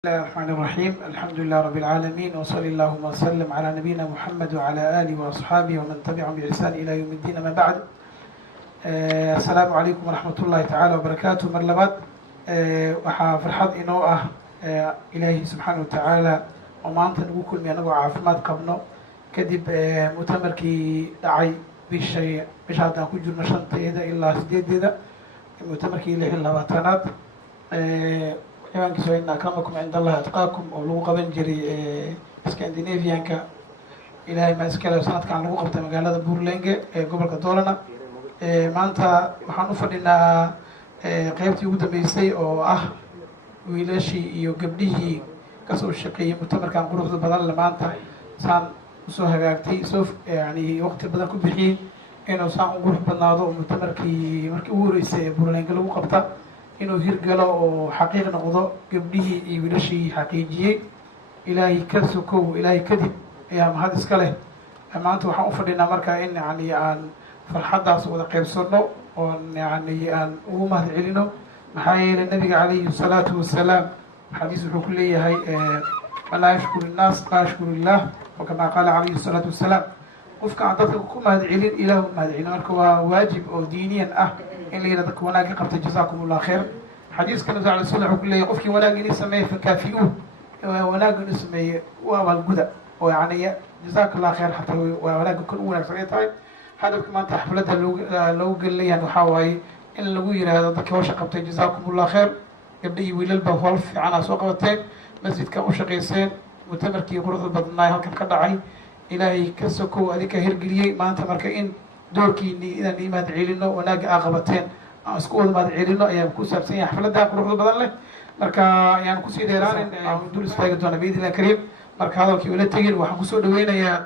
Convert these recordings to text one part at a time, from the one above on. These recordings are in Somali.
بسم الله الرحمن الرحيم. الحمد لله رب العالمين، وصلى اللهم وسلم على نبينا محمد وعلى آله وأصحابه ومن تبعهم بإحسان إلى يوم الدين. أما بعد، السلام عليكم ورحمة الله تعالى وبركاته. mar labaad waxaa farxad inoo ah ilaahi subxaana watacaala oo maanta nagu kulmiy anagoo caafimaad qabno kadib mu'tamarkii dhacay bisha haddaan ku jirno 5 ilaa 8 mu'tamarkii 26aad ciwaankiisa waa ina akramakum cinda allahi atqaakum oo lagu qaban jiray scandinavianka ilaahay ma iskale sanadkan lagu qabtay magaalada Buurlenge ee gobolka Doolana. maanta waxaan u fadhinaa qaybtii ugu dambeysay oo ah wiilashii iyo gabdhihii kasoo shaqeeyay mu'tamarkan quruxda badan le maanta saan usoo hagaagtay yani waqti badan ku bixiyey inuu saan u qurux badnaado oo mu'tamarkii markii ugu horeysay ee Buurlenge lagu qabta inuu hirgalo oo xaqiiq noqdo. gabdhihii iyo wiilashii xaqiijiyey ilaahay ka sokow ilaahay kadib ayaa mahad iska leh. maanta waxaan u fadhinaa markaa in yani aan farxaddaas wada qaybsano oon yani aan ugu mahad celino, maxaa yeelay nabiga calayhi salaatu wasalaam xadiis wuxuu ku leeyahay man laa yashkuru innaas laa yashkuru illah, oo kamaa qaala calayhi salaatu wasalaam qofka aan dadka ku mahad celin ilaahu mahad celin. marka waa waajib oo diiniyan ah in la yidhahdo dadka wanaagii qabta jazaakum allah khayr. xadiiska nabi alay slam wuxuu ku leeyahay qofkii wanaag inii sameeye fakaafi'uuh, wanaag inii sameeye u abaalguda oo yani jazaaka allah khayr. xataa waa wanaagga kor ugu wanaagsan ay tahay. hadafka maanta xafladda loogu gelinayan waxaa waaye in lagu yidhaahdo dadkii hawsha qabtay jazaakum allah khayr. gabdha iyo wiilalba howl fiicanaa soo qabateen, masjidka u shaqayseen, mu'tamarkii quruxda badnaay halkan ka dhacay ilaahay ka sokow adinka hirgeliyey. maanta marka in doorkiini inaan ii mahad celino wanaagga aa qabateen aan isku wada mahad celino ayaan ku saabsan yahay xafladda quruxda badan leh. marka ayaan kusii dheeraanin aan dul istaagi doona biidnillah kariim. marka hadalkii ula tegin waxaan kusoo dhaweynayaa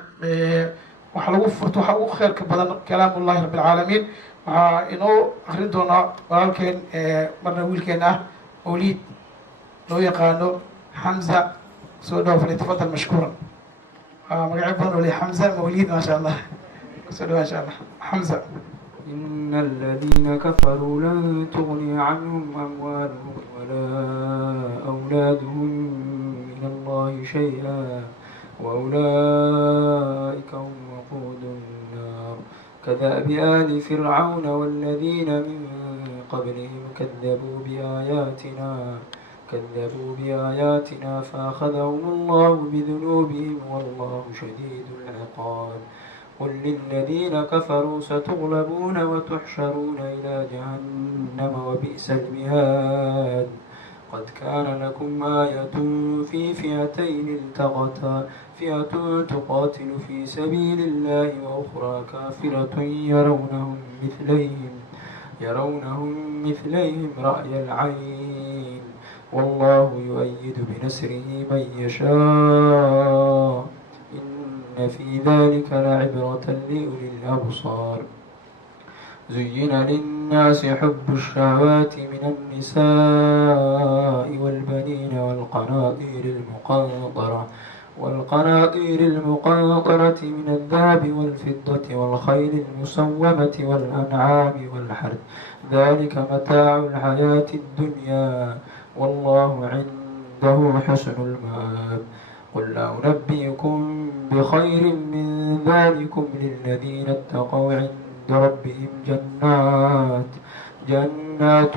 waxa lagu furto waxa ugu khayrka badan kalaamullahi rabbi alcaalamiin. waxaa inoo akrin doonaa walaalkeen marna wiilkeen ah mawliid loo yaqaano xamza. soo dhawo falyatafadal mashkuuran. magacyo badan oo leh xamza mawliid maasha allah. soo dhawo insha allah xamza. إن الذين كفروا لن تغني عنهم أموالهم ولا أولادهم من الله شيئا وأولئك هم وقود النار. كدأب آل فرعون والذين من قبلهم كذبوا بآياتنا فأخذهم الله بذنوبهم والله شديد العقاب. قل للذين كفروا ستغلبون وتحشرون إلى جهنم وبئس المهاد. قد كان لكم آية في فئتين التقتا فئة تقاتل في سبيل الله وأخرى كافرة يرونهم مثليهم رأي العين والله يؤيد بنصره من يشاء إن في ذلك لعبرة لأولي الأبصار. زين للناس حب الشهوات من النساء والبنين والقناطير المقنطرة من الذهب والفضة والخيل المسومة والأنعام والحرث ذلك متاع الحياة الدنيا والله عنده حسن المآب. قل لا أنبئكم بخير من ذلكم للذين اتقوا عند ربهم جنات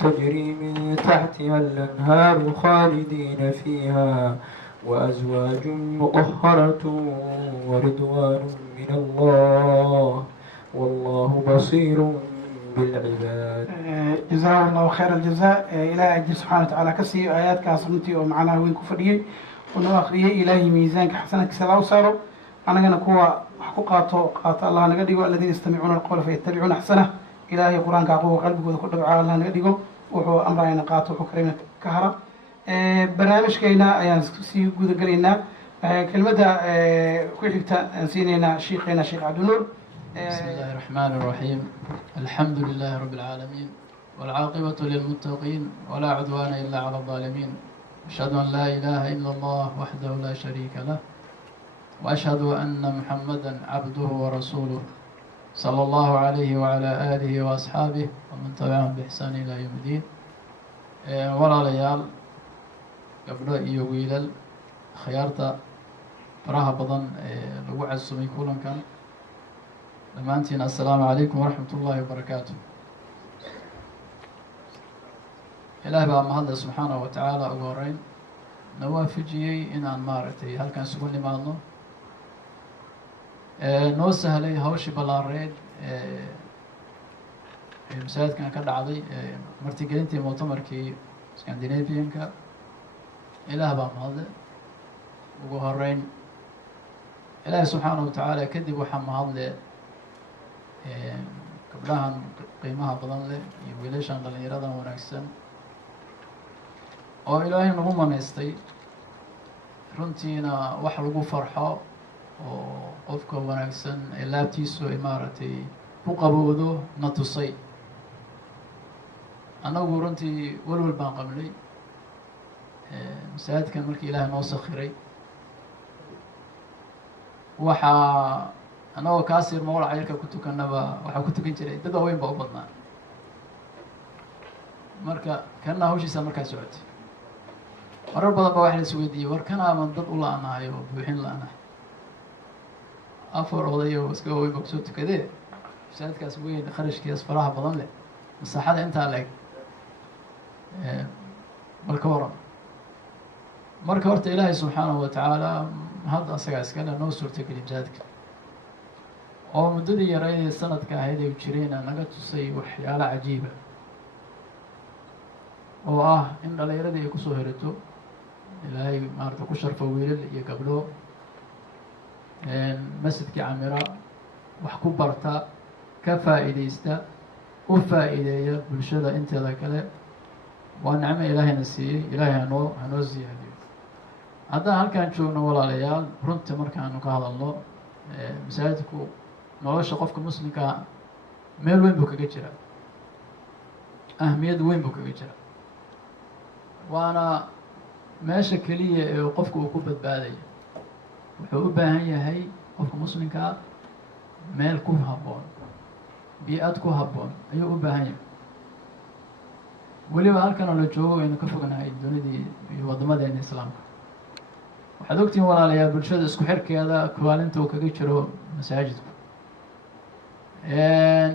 تجري من تحتها الأنهار خالدين فيها وأزواج مطهرة ورضوان من الله والله بصير بالعباد. جزاه الله خير الجزاء. إلهي أجل سبحانه وتعالى كسي آيات كاسمتي ومعناها وين كفرية ونو أخرية إلهي ميزانك حسنك سلاو سارو. أنا جنا كوا حقوقاته قات الله نقديقو الذين يستمعون القول فيتبعون أحسنه. إلهي قرآن كعقوه قلبك وذكر دعاء الله نقديقو وحو أمرين قاته وحكرين كهرة. برنامج كينا أيان سي جود قرينا كلمة كل حتى نسينا شيخنا شيخ عبد النور. بسم الله الرحمن الرحيم. الحمد لله رب العالمين والعاقبة للمتقين ولا عدوان إلا على الظالمين. أشهد أن لا إله إلا الله وحده لا شريك له وأشهد أن محمدا عبده ورسوله صلى الله عليه وعلى آله وأصحابه ومن تبعهم بإحسان إلى يوم الدين. ولا ليال gabdho iyo wiilal khiyaarta faraha badan ee lagu casumay kulankan dhammaantiin assalaamu calaykum waraxmat ullaahi wabarakaatu. ilaah baa mahadle subxaanahu wa tacaala ugu horeyn na waafajiyey inaan maaragtay halkan isugu nimaadno, noo sahlay hawshii ballaareed ee masaajidkan ka dhacday martigelintii muctamarkii Scandinavian-ka. ilaah baa mahadle ugu horeyn. ilaahi subxaanahu wa tacaala kadib waxaa mahadle gabdhahan qiimaha badan leh iyo wiilashan dhalinyaradan wanaagsan oo ilaahay nagu manaystay. runtiina wax lagu farxo oo qofka wanaagsan ee laabtiisu ay maaragtay ku qabowdo na tusay. annagu runtii walwal baan qabnay masaajidkan markii ilaahay noo sakhiray. waxaa annagoo kaasir mawlaca yarka ku tukanaba waxaa ku tukan jiray dad waaweyn baa u badnaa. marka kana hawshiisa markaa socotay marar badan baa waxa la isweydiiyey war kanaaban dad u la-nahay oo buuxin la-nahay. afar oday oo iska waaweyn baa kusoo tukadee masaajidkaas weyn kharashkiias faraha badan leh masaaxada intaa la-eg bal ka waran. marka horta ilaahay subxaanahu wa tacaala hadda asagaa iskale noo suurtageli masaajidka oo muddadii yaraydee sanadka ahayd ay jireenna naga tusay waxyaalo cajiiba oo ah in dhalinyaradii ay kusoo herato ilaahay maarata ku sharfo wiilal iyo gabdho masjidkii camira wax ku barta ka faa'iideysta u faa'iideeya bulshada inteeda kale. waa nicmo ilaahayna siiyey. ilaahay hanoo siyaadiyo. haddaan halkaan joogno walaalayaal runtii markaanu ka hadalno masaajidku nolosha qofka muslimkaa meel weyn buu kaga jira, ahmiyad weyn buu kaga jira. waana meesha keliya ee qofka uu ku badbaadaya. wuxuu u baahan yahay qofka muslimkaa meel ku habboon, bii-ad ku habboon ayuu u baahan yahay. weliba halkan oo la joogo aynu ka fognahay dunidii iyo wadamadeena islaamka. waxaad ogtihiin walaalayaa bulshada isku xirkeeda kaalinta uu kaga jiro masaajidku,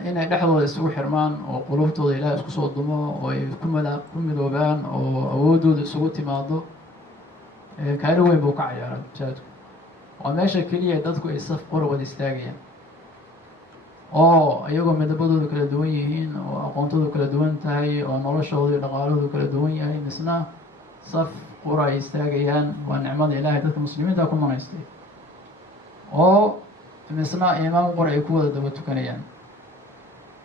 inay dhexdooda isugu xirmaan oo quluubtooda ilaah isku soo dumo oo ay ku midoobaan oo awooddooda isugu timaado. kaalin weyn buu ka cayaaray masaajidku. waa meesha keliya dadku ay saf qora wada istaagayaan oo iyagoo midabadoodu kala duwan yihiin oo aqoontoodu kala duwan tahay oo noloshooda iyo dhaqaalahoodu kala duwan yahay, misna saf qura ay istaagayaan. waa nicmada ilaahay dadka muslimiinta ku manaystay oo misna imaam qura ay ku wada daba tukanayaan.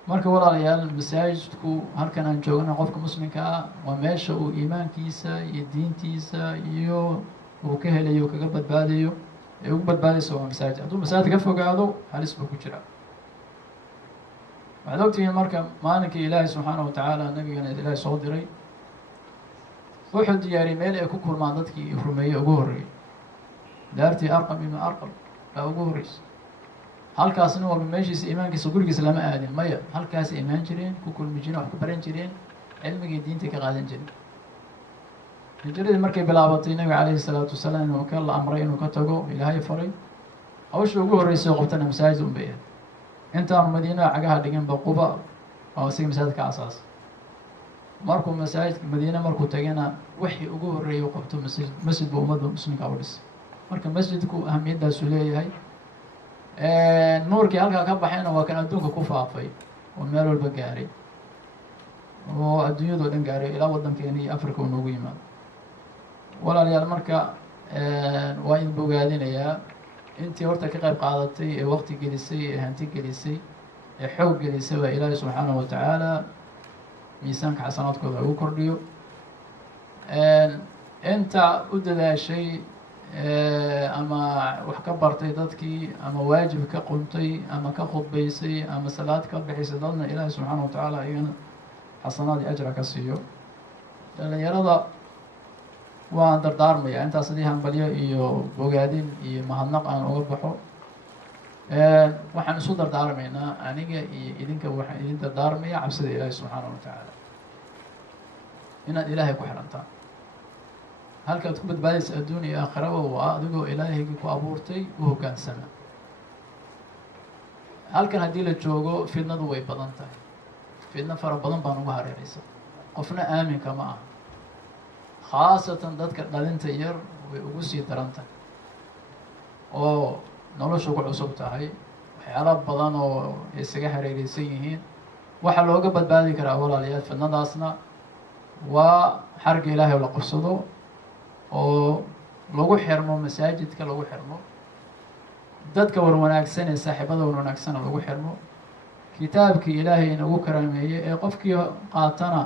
marka walaalayaal masaajidku halkan aan joogna qofka muslimka ah waa meesha uu iimaankiisa iyo diintiisa iyo uu ka helayo kaga badbaadayo ee ugu badbaadaysa waa masaajid. hadduu masaajid ka fogaado halis buu ku jira. waxaad ogtihiin marka maalinkii ilaahay subxaanahu wa tacaala nabigana ilaahay soo diray wuxuu diyaariyey meel ay ku kulmaan dadkii rumeeyey ugu horreeyey. daartii arqam ibnu arqam baa ugu horreysay. halkaas nin walba meeshiisa iimaankiisa gurigiisa lama aadin, maya halkaasay imaan jireen, ku kulmi jireen, wax ku baran jireen, cilmigii diinta ka qaadan jireen. hijiradii markay bilaabatay nabiga calayhi salaatu wasalaam inuu ka la amray inuu ka tago ilaahay faray. hawsha ugu horreysay oo qabtana masaajid un bay ahayd. intaanu madiinaha cagaha dhigin ba quba oo isaga masaajidka asaas. markuu masaajidka madiina markuu tagana wixii ugu horreeyay u qabto masjid buu ummadda muslimka u dhisay. marka masjidku ahamiyadaasu leeyahay. nuurkii halkaa ka baxayna waa kan adduunka ku faafay oo meel walba gaaray oo adduunyadoo dhan gaaray ilaa waddankeena iyo africa uu noogu yimaado. walaalayaal marka waa in bogaadinayaa intii horta ka qayb qaadatay ee waqti gelisay ee hanti gelisay ee xoog gelisay baa ilaahay subxaanahu wa tacaala miisaanka xasanaadkooda ugu kordhiyo. inta u dadaashay ama wax ka bartay dadkii ama waajib ka quntay ama ka khudbaysay ama salaad ka bixisay dadna ilaahay subxaanahu wa tacaala iyagana xasanaad iyo ajra ka siiyo. dhalinyarada waan dardaarmaya intaas hadii hambalyo iyo bogaadin iyo mahadnaq aan uga baxo. waxaan isu dardaarmaynaa aniga iyo idinka waxaan idin dardaarmaya cabsida ilaahay subxaanahu wa tacaala inaad ilaahay ku xirantaan. halkaad ku badbaadaysa adduun iyo aakhiraba waa adigoo ilaahaygi ku abuurtay u hoggaansama. halkan haddii la joogo fidnadu way badan tahay, fidno fara badan baan ugu hareeraysa, qofna aaminka ma aha, khaasatan dadka dhalinta yar way ugu sii daran tahay oo nolosha ku cusub tahay, waxyaalo badan oo isaga hareeraysan yihiin. waxaa looga badbaadi karaa walaalayaal fidnadaasna waa xarga ilaahay oo la qabsado oo lagu xirmo masaajidka, lagu xirmo dadka war wanaagsan ee saaxiibada war wanaagsana lagu xirmo, kitaabkii ilaahay inagu karaameeyey ee qofkii qaatana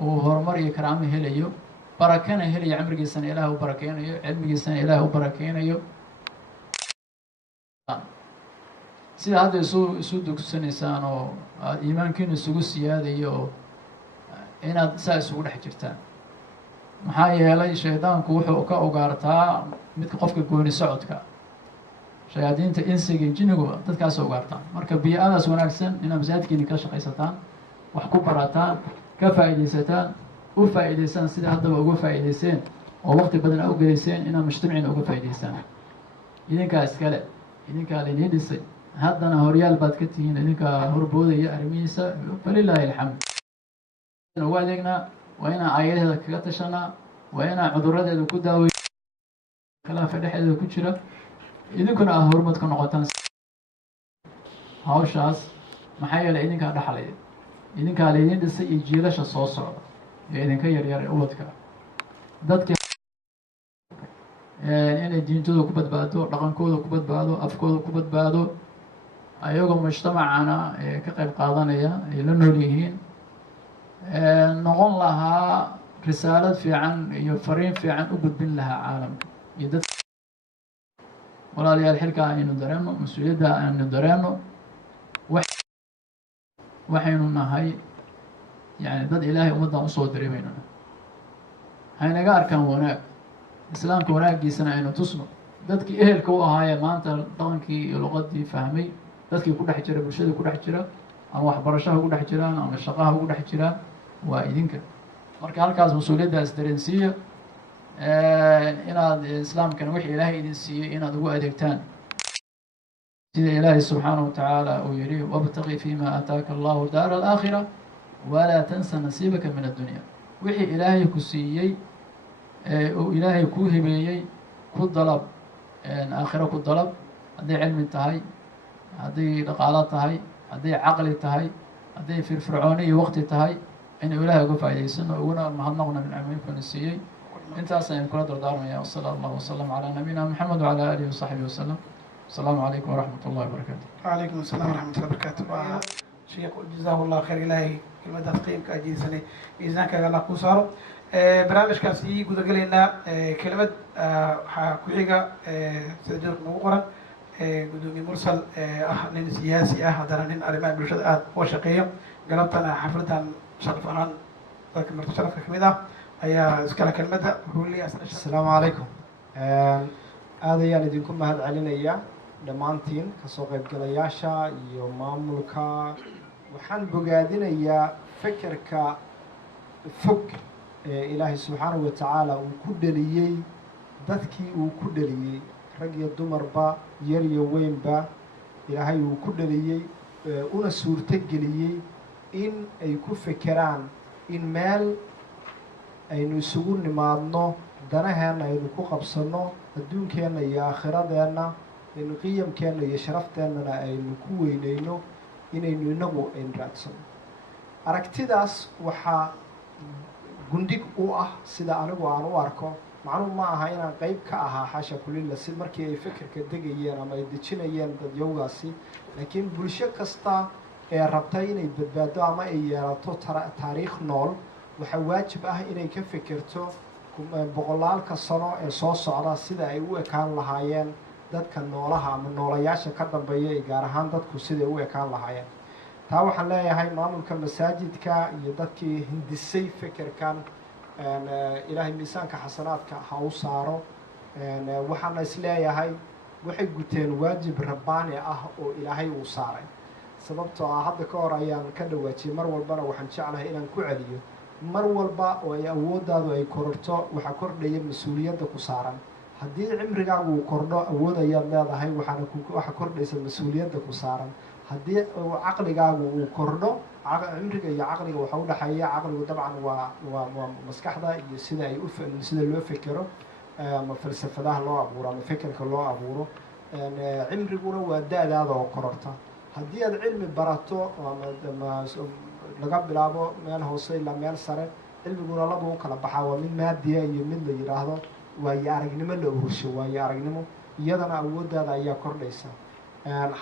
uu horumar iyo karaamo helayo, barakana helayo, cimrigiisana ilaahay u barakeynayo, cilmigiisana ilaahay u barakeynayo. sida hadda isu dugsanaysaan oo aada iimaankiinu isugu siyaadayo oo inaad saa isugu dhex jirtaan. maxaa yeelay shaydaanku wuxuu ka ugaartaa midka qofka gooni socodka, shayaadiinta insiga jiniguba dadkaas ugaartaan. marka biyo-adaas wanaagsan inaad masaajidkiina ka shaqaysataan, wax ku barataan, ka faa'iidaysataan, u faa'iidaysaan sida haddaba uga faa'iidayseen oo waqti badan a u gelayseen inaad mujtamiciina uga faa'iidaysaan. idinkaa iskale, idinkaa lainii dhisay, haddana horyaal baad ka tihiin, idinkaa horboodaya arrimihiisa, falilaahi alxamd. ugu adeegnaa waa inaan aayadaheeda kaga tashanaa, waa inaan cuduradeeda ku daawey khilaafa dhexdeeda ku jira, idinkuna aad horumad ka noqotaan hawshaas. maxaa yeelay idinkaa dhaxlaya, idinkaa laydin dhisay iyo jiilasha soo socda ee idinka yaryar ee ubadka dadka inay diintooda ku badbaado, dhaqankooda ku badbaado, afkooda ku badbaado, ayagoo mujtamacana ka qayb qaadanaya ay la nool yihiin, noqon lahaa risaalad fiican iyo fariin fiican u gudbin lahaa caalamka iyo dadka. walaalayaal xilkaa aynu dareeno, mas-uuliyadda aynu dareeno. waxaynu nahay yani dad ilaahay ummaddan usoo diray baynu nahay. haynaga arkaan wanaag, islaamka wanaaggiisana aynu tusno. dadkii ehelka u ahaayee maanta dhaqankii iyo luqadii fahmay, dadkii ku dhex jira, bulshada ku dhex jira, ama waxbarashaha ugu dhex jiraan ama shaqaha ugu dhex jiraan, waa idinka. marka halkaas mas-uuliyaddaas dareensiiya, inaad islaamkana wixii ilaahay idin siiyey inaad ugu adeegtaan sida ilaahay subxaanahu watacaala uu yihi wabtaqi fima aataaka allahu daara alaakhira walaa tansa nasiibaka min addunya. wixii ilaahay ku siiyey uu ilaahay kuu hibeeyey ku dalab, aakhiro ku dalab, hadday cilmi tahay, hadday dhaqaalo tahay, hadday caqli tahay, hadday firfircooni iyo waqti tahay, inuu ilaahay uga faa'idaysano, uguna mahadnaqno nicmooyinkuna siiyey. intaas ayaan kula dardaarmaya. wasala allahu wasalam calaa nabiyina maxamed wacala aalihi wasaxbihi wasalam. asalaamu calaykum waraxmat ullahi wabarakaatu. وعليكم السلام ورحمة الله وبركاته. شيخ جزاه الله خير إلهي كلمة قيم كأجيسني ميزانك الله كوسارو. برنامج كاسي قد قلنا كلمة كويجا سجل نوقرا قدومي مرسل نين سياسي هذا نين أربعة برشاد وشقية قلبتنا حفلتنا شرفنا لكن مرتشرف كميدا هي سكلا كلمة هو اللي السلام عليكم. هذا يعني دينكم مهد علينا إياه dhammaantiin kasoo qaybgalayaasha iyo maamulka. waxaan bogaadinayaa fekerka fog ee ilaahay subxaanahu wa tacaala uu ku dhaliyey dadkii uu ku dhaliyey, rag iyo dumarba, yar iyo weynba, ilaahay uu ku dhaliyey una suurto geliyey in ay ku fekeraan in meel aynu isugu nimaadno, danaheenna aynu ku qabsanno, adduunkeenna iyo aakhiradeenna, aynu qiyamkeenna iyo sharafteenana aynu ku weyneyno, inaynu inagu aynu raadsano. aragtidaas waxaa gundhig u ah sida anigu aan u arko. macnuhu ma aha inaan qeyb ka ahaa xaasha kulila si markii ay fekerka degayeen ama ay dejinayeen dadyowgaasi, laakiin bulsho kasta ee rabta inay badbaado ama ay yeelato taariikh nool, waxaa waajib ah inay ka fekerto boqolaalka sano ee soo socda sida ay u ekaan lahaayeen dadka noolaha ama noolayaasha ka dambeeya ee gaar ahaan dadku siday u ekaan lahaayeen. taa waxaan leeyahay maamulka masaajidka iyo dadkii hindisay fekerkan, ilaahay miisaanka xasanaadka ha u saaro. waxaana isleeyahay waxay guteen waajib rabbaani ah oo ilaahay uu saaray. sababtoo ah hadda ka hor ayaan ka dhawaajiyey, mar walbana waxaan jeclahay inaan ku celiyo mar walba oo ay awooddaadu ay kororto waxaa kordhaya mas-uuliyadda ku saaran. haddii cimrigaagu uu kordho awood ayaad leedahay waxaa kordhaysa mas-uuliyadda ku saaran. haddii caqligaagu uu kordho cimriga iyo caqliga waxa udhexeeya. caqligu dabcan waa maskaxda iyo sida loo fekero ama falsafadaha loo abuuro ama fekerka loo abuuro. cimriguna waa da-daada oo kororta. haddii aad cilmi barato ama laga bilaabo meel hoose ilaa meel sare, cilmiguna laba u kala baxaa, waa mid maadiya iyo mid la yidhaahdo waayo aragnimo la urursho. waayo aragnimo iyadana awooddaada ayaa kordhaysa.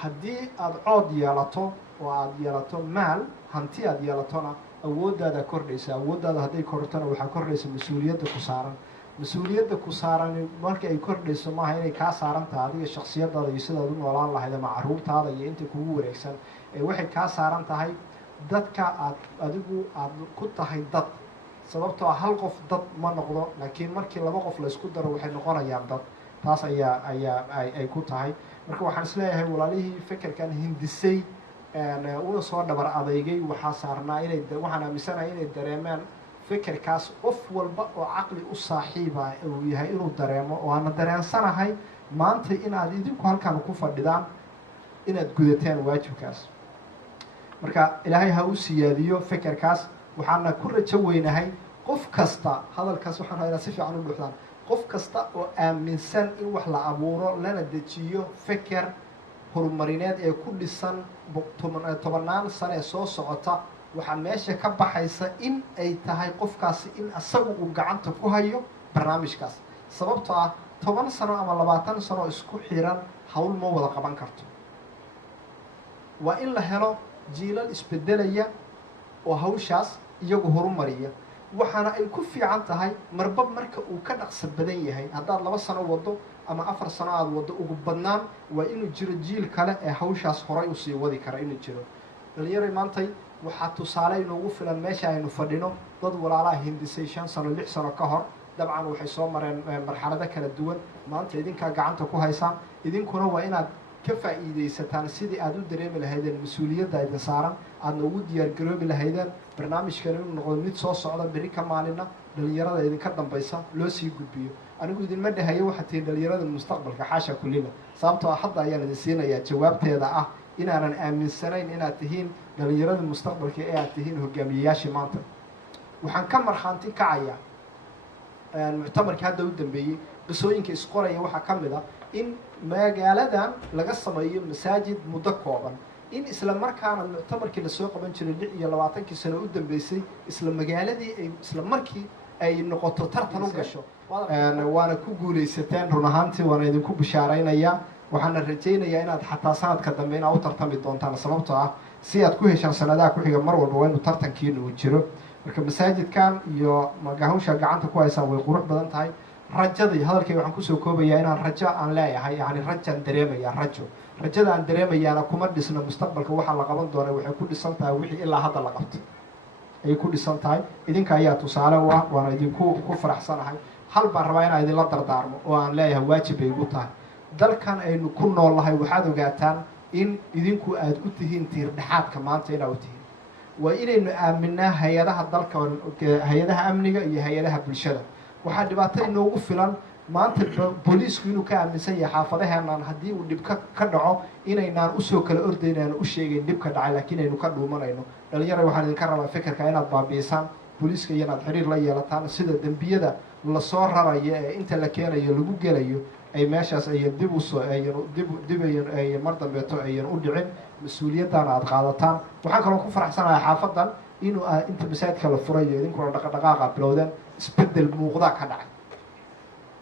haddii aada cood yeelato oo aada yeelato maal, hanti aada yeelatona awooddaada kordhaysa. awooddaada hadday kortona waxaa kordhaysa mas-uuliyadda ku saaran. mas-uuliyadda ku saaran marka ay kordhayso maaha inay kaa saaran tahay adiga shaksiyadaada iyo sidaad u noolaan lahayd ama caruurtaada iyo inta kugu wareegsan, ee waxay kaa saaran tahay dadka adigu aada ku tahay dad. sababtoo hal qof dad ma noqdo, laakiin markii laba qof la isku daro waxay noqonayaan dad. taas ay ku tahay. marka waxaan isleeyahay walaalihii fekerkan hindisay una soo dhabar adeygay waxaa saarnaa waxaan aaminsanahay inay dareemeen fekerkaas qof walba oo caqli u saaxiiba uu yahay inuu dareemo. oo aana dareensanahay maanta inaad idinku halkan ku fadhidaan inaad gudateen waajibkaas. marka ilaahay ha u siyaadiyo fekerkaas. waxaana ku rajo weynahay qof kasta, hadalkaas waxaan haynaa si fiican u dhuuxdaan, qof kasta oo aaminsan in wax la abuuro lana dejiyo feker horumarineed ee ku dhisan tobannaan sano ee soo socota, waxaa meesha ka baxaysa in ay tahay qofkaasi in asagu uu gacanta ku hayo barnaamijkaas. sababtoo ah 10 sano ama 20 sano isku xiran hawl ma wada qaban karto. waa in la helo jiilal isbedelaya oo hawshaas iyagu horumariya. waxaana ay ku fiican tahay marba marka uu ka dhaqso badan yahay. haddaad 2 sano wado ama 4 sano aada wado, ugu badnaan waa inuu jiro jiil kale ee hawshaas horay usii wadi kara inuu jiro. dhalinyaro maantay waxaa tusaale inoogu filan meesha aynu fadhino dad walaalaha hindisay 5 sano 6 sano ka hor. dabcan waxay soo mareen marxalado kala duwan. maanta idinkaa gacanta ku haysaan. idinkuna waa inaad ka faa'iidaysataan sidii aada u dareemi lahaydeen mas-uuliyadda idin saaran, aadna ugu diyaargaroobi lahaydeen barnaamijkani inuu noqdo mid soo socda berri ka maalina dhalinyarada idinka dambaysa loo sii gudbiyo. anigu idinma dhahayo waxaad tihiin dhalinyarada mustaqbalka, xaasha kullina. sababtoo hadda ayaan idin siinayaa jawaabteeda ah inaanan aaminsanayn inaad tihiin dhalinyarada mustaqbalka ee aad tihiin hogaamiyeyaashii maanta. waxaan ka markhaanti kacayaa muctamarkii hadda u dambeeyey qisooyinka isqoraya waxaa ka mid a in magaaladan laga sameeyo masaajid muddo kooban, in isla markaana muctamarkii lasoo qaban jiray 26 sano u dambeysay isla magaaladii ay isla markii ay noqoto tartan u gasho. waana ku guulaysateen run ahaantii, waana idinku bishaaraynayaa. waxaana rajaynayaa inaad xataa sanadka dambe inaad u tartami doontaan. sababtoo ah si aad ku heshaan sanadaha ku xiga mar walba waa inuu tartankiina uu jiro. marka masaajidkan iyo hawsha gacanta ku haysaan way qurux badan tahay. rajadii hadalkay waxaan kusoo koobayaa inaan rajo aan leeyahay, yani rajaan dareemayaa. rajada aan dareemayaana kuma dhisna mustaqbalka waxaa la qaban doona, waxay ku dhisan tahay wixii ilaa hadda la qabtay ayay ku dhisan tahay. idinka ayaa tusaale u ah, waana idinku faraxsanahay. hal baan rabaa inaan idinla dardaarmo oo aan leeyahay waajib bay igu tahay. dalkan aynu ku noolnahay waxaad ogaataan in idinku aada u tihiin tiir dhexaadka maanta inaad u tihiin. waa inaynu aaminaa hay-adaha dalka, hay-adaha amniga iyo hay-adaha bulshada. waxaa dhibaato inoogu filan maanta booliisku inuu ka aaminsan yahay xaafadaheenaan haddii uu dhib ka dhaco inaynaan usoo kala ordayn, aanu u sheegayn dhibka dhacay, laakiin aynu ka dhuumanayno. dhalinyara waxaan idinka rabaa fekerka inaad baabi'isaan, booliiska iyo inaad xiriir la yeelataan, sida dembiyada lasoo rarayo ee inta la keenayo lagu gelayo ay meeshaas ayan dib usoo ayan mar dambeeto ayan u dhicin. mas-uuliyaddaana aada qaadataan. waxaan kaloo ku faraxsanahay xaafadan inuu inta masaajidka la furayo idinkuna dhaqdhaqaaqa bilowdeen, isbedel muuqdaa ka dhacay.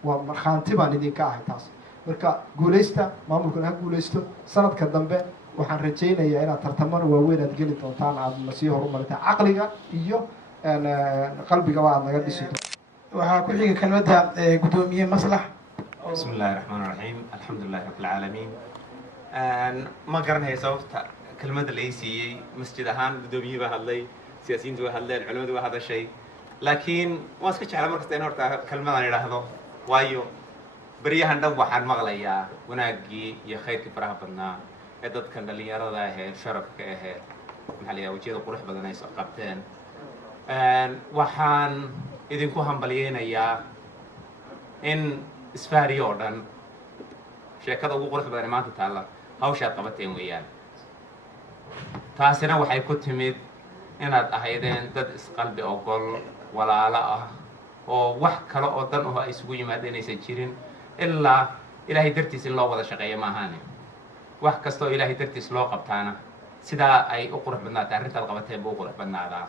waa markhaanti baan idinka ahay taas. marka guulaysta, maamulkuna ha guulaysto. sanadka dambe waxaan rajaynayaa inaad tartamana waaweyn aad geli doontaan, aadna sii horumarintaan caqliga iyo qalbigaba aada naga dhisi doonto. waxaa ku xiga kelmadda guddoomiye maslax. بسم الله الرحمن الرحيم الحمد لله رب العالمين. ما قرنها صوت كلمة الأيسية مسجد أهان بدوبيه بهاللي سياسيين بهاللي العلماء بهذا الشيء، لكن ما أسكت على مركز تينور كلمة عن هذا وايو بريه عندهم واحد مغليا وناجي يا خير كبره بدنا عدد كان اللي يرى ذا شرف كه محليا وجهه قروح بدنا يسقطين waxaan idinku hambalyeynayaa in isfaariyo oo dhan sheekada ugu qurux badan ee maanta taalla hawshaad qabateen weeyaan. taasina waxay ku timid inaad ahaydeen dad isqalbi ogol walaalo ah oo wax kale oo dan oo ay isugu yimaadeen aysan jirin ilaa ilaahay dartiis in loo wada shaqeeyo maahaane. wax kasta oo ilaahay dartiis loo qabtaana sidaa ay u qurux badnaatay arrintaad qabateen buu u qurux badnaadaa.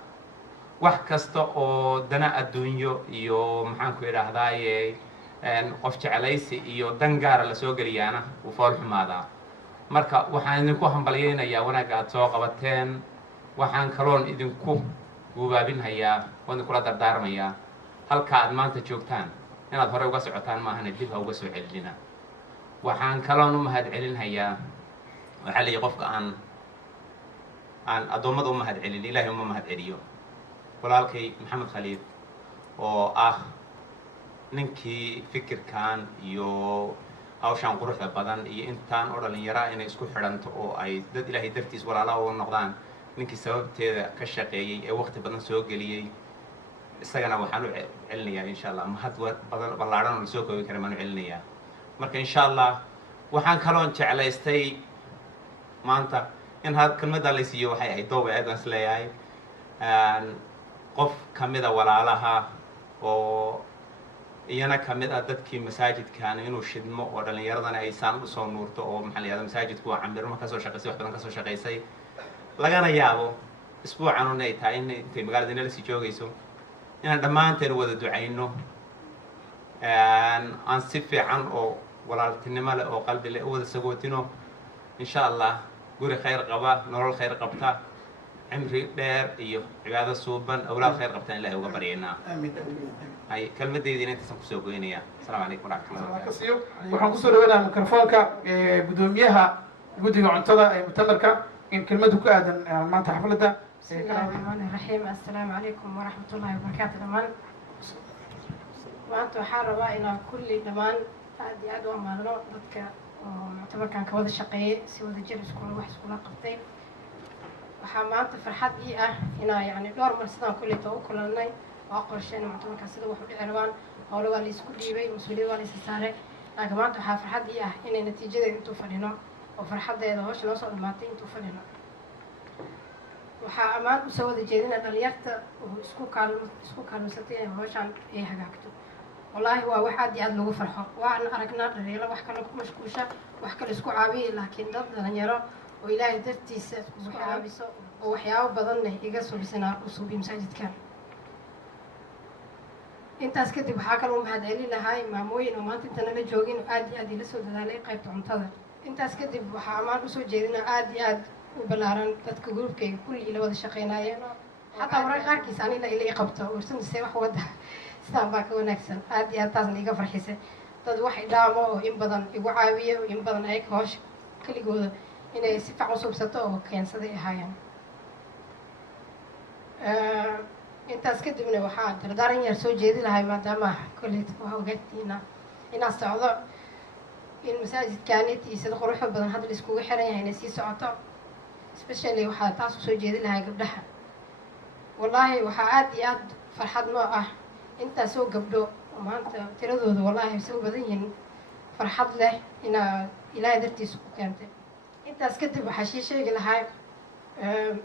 wax kasta oo dana adduunyo iyo maxaanku idhaahdaaye qof jeclaysi iyo dan gaara lasoo geliyaana wuu fool xumaadaa. marka waxaan idinku hambalyeynayaa wanaagga aad soo qabateen. waxaan kaloon idinku guubaabinhayaa oo idinkula dardaarmayaa halka aad maanta joogtaan inaad hore uga socotaan maahane dib ha uga soo celinina. waxaan kaloon u mahad celinhayaa waxaa la yihi qofka aan addoommada u mahad celin ilaahay uma mahad celiyo. walaalkay maxamed khaliid oo ah ninkii fikirkan iyo hawshaan quruxda badan iyo intaan oo dhallinyaraa inay isku xidhanto oo ay dad ilaahay dartiis walaalaha uga noqdaan ninkii sababteeda ka shaqeeyey ee waqti badan soo geliyey isagana waxaan u celinayaa insha allah mahad badan ballaadhan oo lasoo koobi kara baan u celinayaa. marka insha allah waxaan kaloon jeclaystay maanta in kelmaddaa la siiyo waxay ahayd doob aad aan is leeyahay qof ka mida walaalaha oo iyana ka mid ah dadkii masaajidkan inuu shidmo oo dhallinyaradana ay saan u soo nuurto oo maxaa la yihahda masaajidku waa cambirma kasoo shaqaysay wax badan kasoo shaqaysay lagana yaabo isbuucan un ay tahay intay magaalada inala sii joogayso inaan dhammaanteen wada ducayno aan si fiican oo walaaltinimo leh oo qalbi leh u wada sagootino insha allah guri khayr qaba nolol khayr qabta cimri dheer iyo cibaado suuban awlaad khayr qabtaan ilahay uga baryaynaa. hay kelmadaydiina intaasaan kusoo goynayaa. asalaamu calaykum waraxmatullahi wabarakatu. waxaan kusoo dhaweynaha mikrofoonka gudoomiyaha guddiga cuntada ee mutamarka in kelmadu ku aadan maanta xafladda. بسم الله الرحمن الرحيم السلام عليكم ورحمة الله وبركاته دمان maanta waxaan rabaa inaan kulli dhammaan aad iyo aad u amaadno dadka oo muctamarkan ka wada shaqeeyay si wada jir wax iskula qabtay. waxaa maanta farxad ii ah inaa yani dhowr mar sidaan kulleyta u kulannay oo qorsheyna muctamarkan sida wax u dhici rabaan howle waa la isku dhiibay mas-uuliyad waa la isa saaray. laakiin maanta waxaa farxad ii ah inay natiijadeeda intuu fadhino oo farxaddeeda hawsha noo soo dhammaatay intuu fadhino. waxaa ammaan usoo wada jeedina dhalinyarta oo isku kaalmaysatay inay hawshaan ay hagaagto. wallaahi waa wax aad iyo aad lagu farxo. waan aragnaa dhalinyaro wax kale ku mashquusha wax kale isku caabiya laakiin dad dhalinyaro oo ilaahay dartiisa isku caabiso oo waxyaabo badanna iga suubisana u suubiy masaajidkan. intaas kadib waxaa kaloo mahad celin lahay maamooyin oo maanta inta nala joogin oo aad iyo aad ila soo dadaalay qaybta cuntada. intaas kadib waxaa ammaan usoo jeedina aad iyo aad u ballaaran dadka gruubkayga kulli ila wada shaqeynayeen xataa mararka qaarkiis anila ila i qabto warsanise wax wada sidaan baa ka wanaagsan. aad iyo aad taasna iga farxisay. dad wax idhaamo oo in badan igu caawiya oo in badan ayaga hawsha keligooda inay si fiican u suubsato oo keensaday ahaayeen. intaas kadibna waxaa dardaaran yar soo jeedi lahay maadaama kolleyt waa ogaatiina inaad socdo in masaajidkaaniti sida quruxda badan hadda la iskugu xiran yahay inay sii socoto. especially waxaa taas usoo jeedi lahay gabdhaha. wallaahi waxaa aad iyo aad farxad noo ah intaasoo gabdho oo maanta tiradooda wallaahi say u badan yihiin farxad leh inaa ilaahay dartiisa ku keentay. intaas kadib waxaa shii sheegi lahay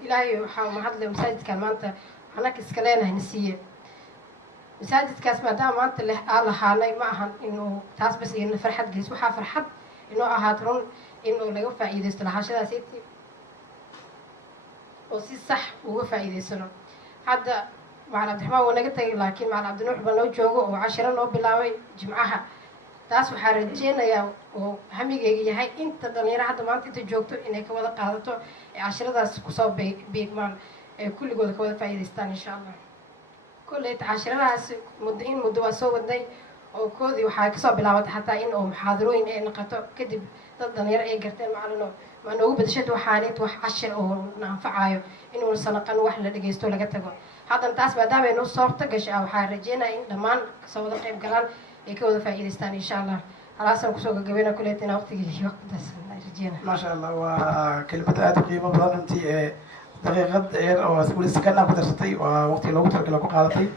ilaahay waxaa mahadle masaajidkan maanta anaka iska leenahay na siiye. masaajidkaas maadaama maanta leh aan lahaanay ma ahan inuu taas bas ina farxad gelis. waxaa farxad inoo ahaat run inuu laga faa'iidaysto lahaashadaas oo si sax uga faa'iidaysano. hadda macalin cabdiraxmaan waa naga tagay laakiin macalin cabdinuux baa noo joogo oo cashiro noo bilaabay jimcaha. taas waxaa rajeynayaa oo hamigeyga yahay inta dhalinyaro hadda maanta inta joogto inay ka wada qaadato ee cashiradaas kusoo beegmaan ee kulligooda ka wada faa'iidaystaan insha allah. kolleyta cashiradaas muddo waa soo wadnay oo koodii waxaa kasoo bilaabatay xataa in oo muxaadarooyin ay noqoto kadib dad dhalinyaro ay garteen macalin oo ma noogu badashad waxaanid wax cashir oo na anfacayo inuu sanaqan wax la dhageysto laga tago. haddana taas maadaama ay noo soorto gashay waxaa rajeynaya in dhammaan kasoo wada qayb galaan ay ka wada faa'iidaystaan insha allah. halaasaan kusoo gagabeyna kuleetina waqtigii waqtidaas rajeyna. maasha allah waa kelimad aad u qiimo badan runtii daqiiqad yar oo weli sakana ku darsatay waa waqti loogu talagala ku qaadatay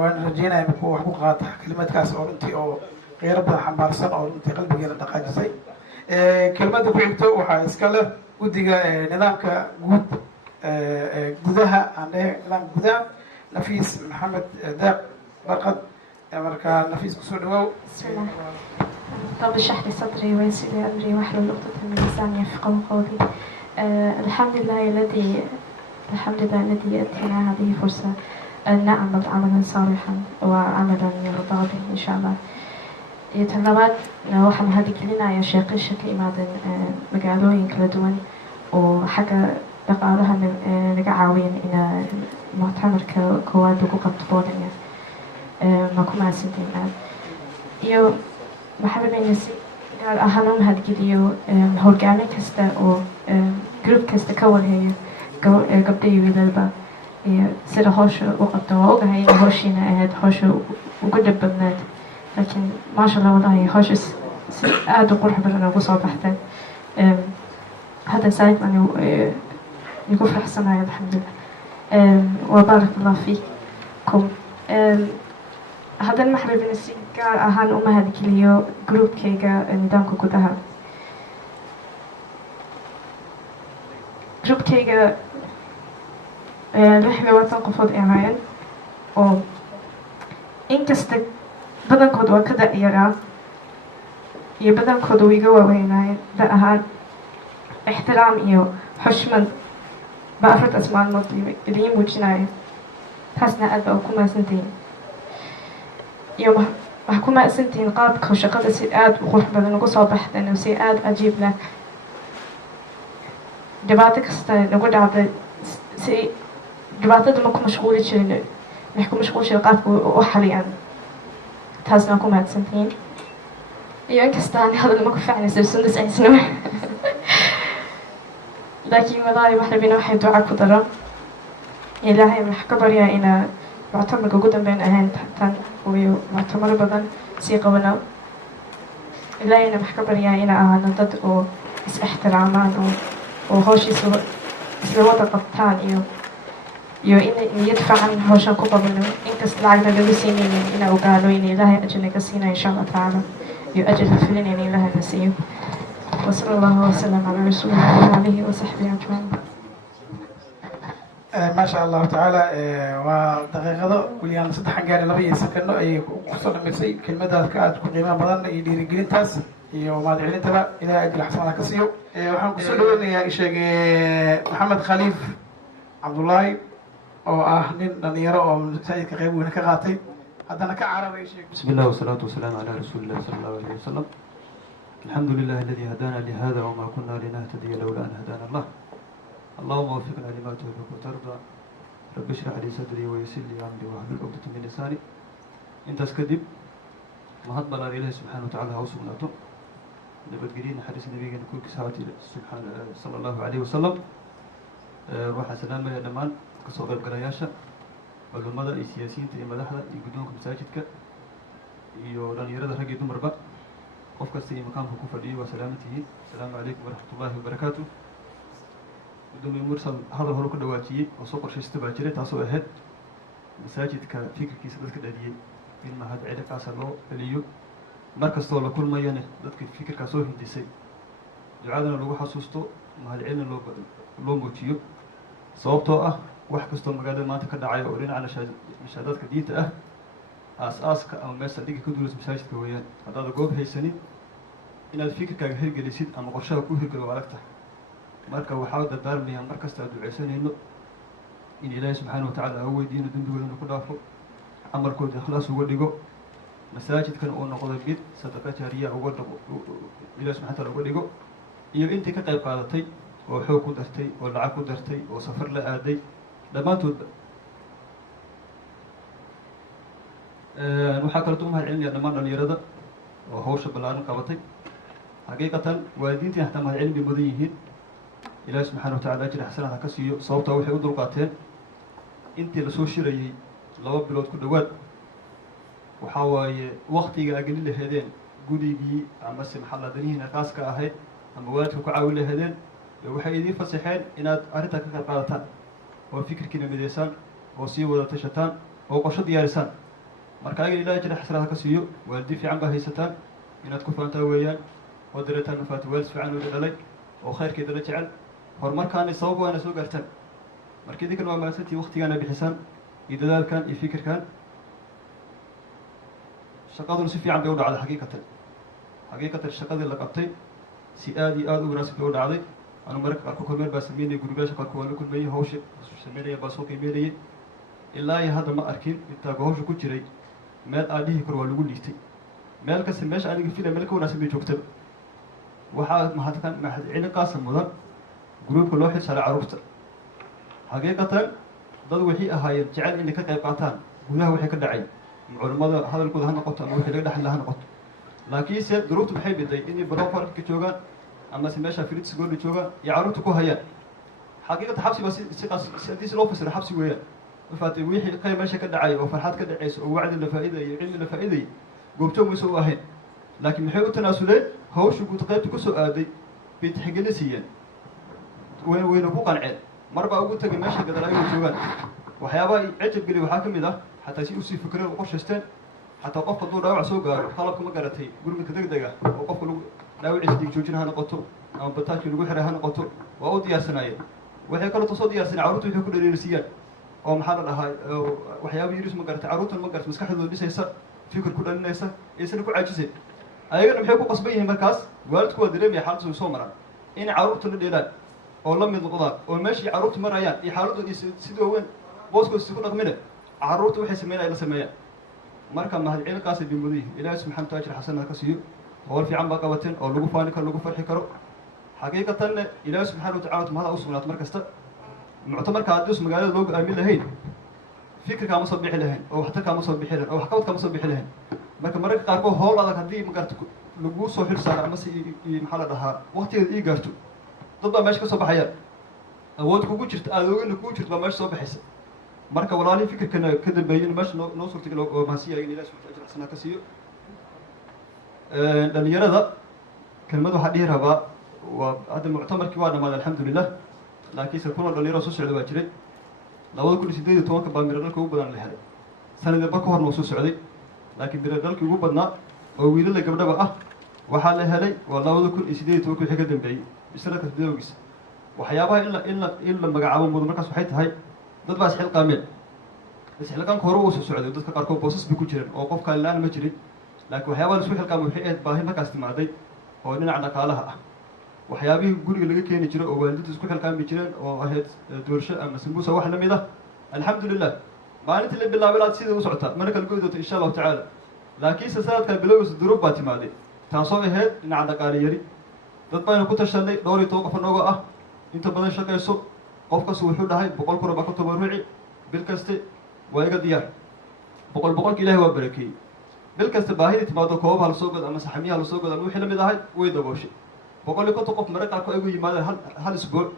waan rajeynaya markuu wax ku qaata kelimadkaas oo runtii oo qeyro badan xambaarsan oo runtii qalbigeena dhaqaajisay kelimada ku xigto waxaa iska leh guddiga nidaamka guud gudaha aan dhehe nidaamka gudaha nafiis maxamed daaq barqad markaa nafiis kusoo dhawow. رب اشرح لي صدري ويسر لي امري واحلل عقدة من لساني يفقهوا قولي. الحمد لله الذي اتينا هذه فرصة أن نعمل عملا صالحا وعملا يرضى به إن شاء الله. يتنبات waxaan mahadgelinayaa sheekasha ka imaadan magaalooyin kala duwan oo xagga dhaqaalaha naga caawiyeen in muctamarka koowaad lagu qabto boodanya ma ku mahadsantiin aad iyo waxaan rabaynaa si gaar ahaan u mahadgeliyo hogaamin kasta oo group kasta ka warheeyo gabdho iyo wiilalba iyo sida hawsha u qabto waa ogahay in hawshiina ahayd hawsha ugu dhib badneed laakiin maasha allah walahi hawsha si aada u qurux badan ugu soo baxday hadda saaid baan igu faraxsanahay alxamdulillah وبارك الله فيكم. هذا المحرب نسيجا أهان أمها ذكليو جروب كيجا ندام كوكودها جروب كيجا رحلة وطن قفض إعمال أو إن كست بدن كودوا كذا يرى يبدن كودوا يجوا ويناي ده أهان احترام إيو حشمن بأفرد أسماء المطلوب اللي يموجناي تحسنا أدب أو كما سنتين يوم محكومة سنتين قاب كوشقة سيئات وخوف بدن وقصة بحث إنه سيئات أجيب لك دبعتك نقول عبد سي دبعتك ما كم مشغولة شيء محكوم مشغول شيء قاب وحاليا تحسنا كوما سنتين يوم كستاني هذا ما كفعني سندس أي سنة لكن والله ما بينا واحد دعاء كدرة إلهي محكبر يا إنا معتمر جودا بين أهان تحتان ومعتمر بدن سيقونا إلهي إنا محكبر يا إنا أهان ضد أو إس احترامان أو هوشي سلوى قطان يو إن يدفع عن هوشا كوبا منه إن كسلعنا لوسيني إنا وقالوا إن إلهي أجل كسينا إن شاء الله تعالى يو أجل فلين إن إلهي نسيه وصلى الله وسلم على رسول الله وعليه وصحبه أجمعين. ما شاء الله تعالى ودقيقة وليان صدح قال لبي سكنه أي قصة مسي كلمة ذات قيمة بدن يدير جرينتاس وما دعين تبع إلى أجل حسنا كسيو وحن قصة يا شيخ محمد خليف عبد الله أو أهنين نيرة أو سيد كغيب ونكغاتي هذا نك عربي يا شيخ. بسم الله والصلاة والسلام على رسول الله صلى الله عليه وسلم. الحمد لله الذي هدانا لهذا وما كنا لنهتدي لولا أن هدانا الله. اللهم وفقنا لما تحب وترضى. رب اشرح لي صدري ويسر لي أمري واحلل عقدة من لساني. أنت اسكدب ما هضبل إله سبحانه وتعالى وسبحانه. نبت قرين حديث النبي نقول كساوتي سبحانه صلى الله عليه وسلم. روح السلام يا دمان كسوق القراياشة. علماء السياسيين تري مدحنا يقدونك مساجدك. يوران يرد حق دمر بقى. qof kasta maqaamka ku fadhiyo waa salaamatihiin assalaamu calaykum waraxmatullaahi wabarakaatu gudoomiye mursal hadal hore ku dhawaajiyey oo soo qorshaystay baa jiray taasoo ahayd masaajidka fikirkiisa dadka dhaliyey in mahad celikaasa loo celiyo mar kastoo la kulmayana dadka fikirkaa soo hindisay ducadana lagu xasuusto mahad celina loo muujiyo sababtoo ah wax kastoo magaalada maanta ka dhacay oo dhinaca nashaadadka diinta ah aas-aaska ama meesha dhiga ka duulaysa masaajidka weeyaan haddaada goob haysanin inaad fikirkaaga hirgelisid ama qorshaha ku hirgelo waa adag tahay marka waxaa dardaarmayaa mar kasta aad duceysanayno in ilaahay subxaana watacaala aa u weydiino dembigoodana ku dhaafo camalkooda ikhlaas uga dhigo masaajidkan uu noqdo mid sadaqa jaariya uga dhaqo ilaahay subxana wataala uga dhigo iyo intii ka qayb qaadatay oo xoog ku dartay oo lacag ku dartay oo safar la aaday dhammaantoodba waxaa kaleeto umahad celinaya dhammaan dhalinyarada oo hawsha ballaaran qabatay xaqiiqatan waalidiintii hataa mahad celin bay mudan yihiin ilaahi subxaana watacala ajri xasanaad ha ka siiyo sababtaa waxay u dulqaateen intii lasoo shirayey 2 bilood ku dhowaad waxaa waaye waktiga ageli laheedeen gurigii amase maxalladanihiina khaaska ahayd ama waalidka ku caawin laheedeen waxay idiin fasaxeen inaad arrintaa ka qayb qaadataan oo fikirkiina midaysaan oo sii wada tashataan oo qorsho diyaarisaan marka ayaga ilaahay jira xasraha ka siiyo waalidin fiican baa haysataan inaad ku faantaa weeyaan oo dareetaan mafaati waalid fiican oo dhalay oo khayrkeeda la jecel horumarkaani sabab waa ina soo gaartaan marka idinkan waa mahadsantii waktigaana bixisaan iyo dadaalkan iyo fikirkan shaqaduna si fiican bay u dhacday xaqiiqatan shaqadii la qabtay si aad iyo aad u wanaagsan bay u dhacday anu mararka qaarkood kormeer baa sameynayay guriyaasha qaarkood waa la kulmayey hawsha sameynaya baa soo qiimeynayay ilaa iyo hadda ma arkin intaagu hawsha ku jiray meel aan dhihi karo waa lagu liitay meel kasta meesha aniga filay meel ka wanaagsan bay joogtaba waxaa mahadcelin qaasa mudan gruubka loo xilsaaray carruurta xaqiiqatan dad waxay ahaayeen jecel inay ka qayb qaataan gudaha waxay ka dhacay culimmada hadalkooda ha noqoto ama wixii laga dhexla ha noqoto laakiinse duruuftu maxay biday inay badan farka ka joogaan amase meesha firidsi goorla joogaan iyo carruurta ku hayaan xaqiiqata xabsi baa haddii si loo fasiro xabsi weeyaan mafaatay wixii qayb meesha ka dhacay oo farxad ka dhacaysa oo wacdi la faa'iidayay cilmi la faa'iidayay goobjoog maysa u ahayn laakiin maxay u tanaasuleen hawsha guud qaybta ku soo aaday bay tixgelin siiyeen wayna ku qanceen mar baa ugu tegay meesha gadal ayagoo joogaan waxyaabaha cajab geliy waxaa ka mid ah xataa si usii fikreen u qorshaysteen xataa qofka hadduu dhaawac soo gaaro qalabka ma garatay gurmadka deg dega oo qofka lagu dhaawaciisa digjoojin ha noqoto ama bataajki lagu xiray ha noqoto waa u diyaarsanaayeen waxay kaloo soo diyaarsaneen carruurta waxay ku dhaliilisiiyaan oo maxaa la dhahaa waxyaaba yiris ma garatay carruurtan ma garatay maskaxdooda dhisaysa fikir ku dhalinaysa isna ku caajisay ayagana maxay ku qasban yihiin markaas waalidku waa dareemaya xaaladda way soo maraan inay carruurta la dheelaan oo la mid noqdaan oo meeshii carruurta marayaan iyo xaaladooda iyo sidoo weyn booskooda si ku dhaqmine carruurta waxay sameynaya la sameeyaan marka mahadcelin qaasay bay mudan yihin ilaahay subxana wataala ajir xasanada ka siiyo howl fiican baa qabateen oo lagu faani karo lagu farxi karo xaqiiqatanne ilaahay subxana watacala mahada u sugnaato mar kasta muctamarka haddii magaalada loo go-aamin lahayn fikirkaa ma soo bixi lahayn oo waxtarkaa ma soo bixi lahayn oo waxqabadkaa ma soo bixi lahayn marka mararka qaarkood howl adag haddii magarata laguu soo xil saaro amase maxaa la dhahaa waktigeeda ii gaarto dad baa meesha ka soo baxayaan awood kugu jirta adoogana kugu jirto baa meesha soo baxaysa marka walaalihii fikirkana ka dambeeyey in meesha noo suurtagal oo mahadsiya in ilahi subxana ajir xasanaa ka siiyo dhalinyarada kelmad waxaa dhihi rabaa waa hadda muctamarkii waa dhamaaday alxamdulilah laakiinse kunoo dhalinyaro soo socda waa jiray 2018 baa miro dhalka ugu badan la helay sanadii bar ka horna waa soo socday laakiin miro dhalkii ugu badnaa oo wiilala gabdhaba ah waxaa la helay waa 2018 wixii ka dambeeyey sanadkaas bilowgiisa waxyaabaha in la magacaabo mudan markaas waxay tahay dad baa isxilqaameen isxilqaanka hore uu soo socday dadka qaarkood boosas bay ku jireen oo qof kale la-aan ma jirin laakiin waxyaabaha la isku xilqaamay waxay ahayd baahi markaas timaaday oo dhinaca dhaqaalaha ah waxyaabihii guriga laga keeni jiray oo waalidinta isku xilqaami jireen oo ahayd doorsho ama sambuusa wax la mid ah alxamdulilah maalintii la bilaabay ilaad sidai u socotaa mana kala goy doonto insha allahu tacaala laakiinse sanadkan bilowgiisa duruub baa timaaday taasoo ahayd dhinaca dhaqaale yari dad baynu ku tashanay dhowr iyo 10 qof anagoo ah inta badan shaqayso qof kasu wuxuu dhahay 100 kun baa ku tabaruci bil kaste waa iga diyaar boqolki ilaahay waa barakeeyey bil kasta baahida timaado koobaha la soo gado ama saxamiyaha la soo gado ama wixii la mid ahay way dabooshay 150 qof marka qaarkood ay yimaadeen hal isbuuc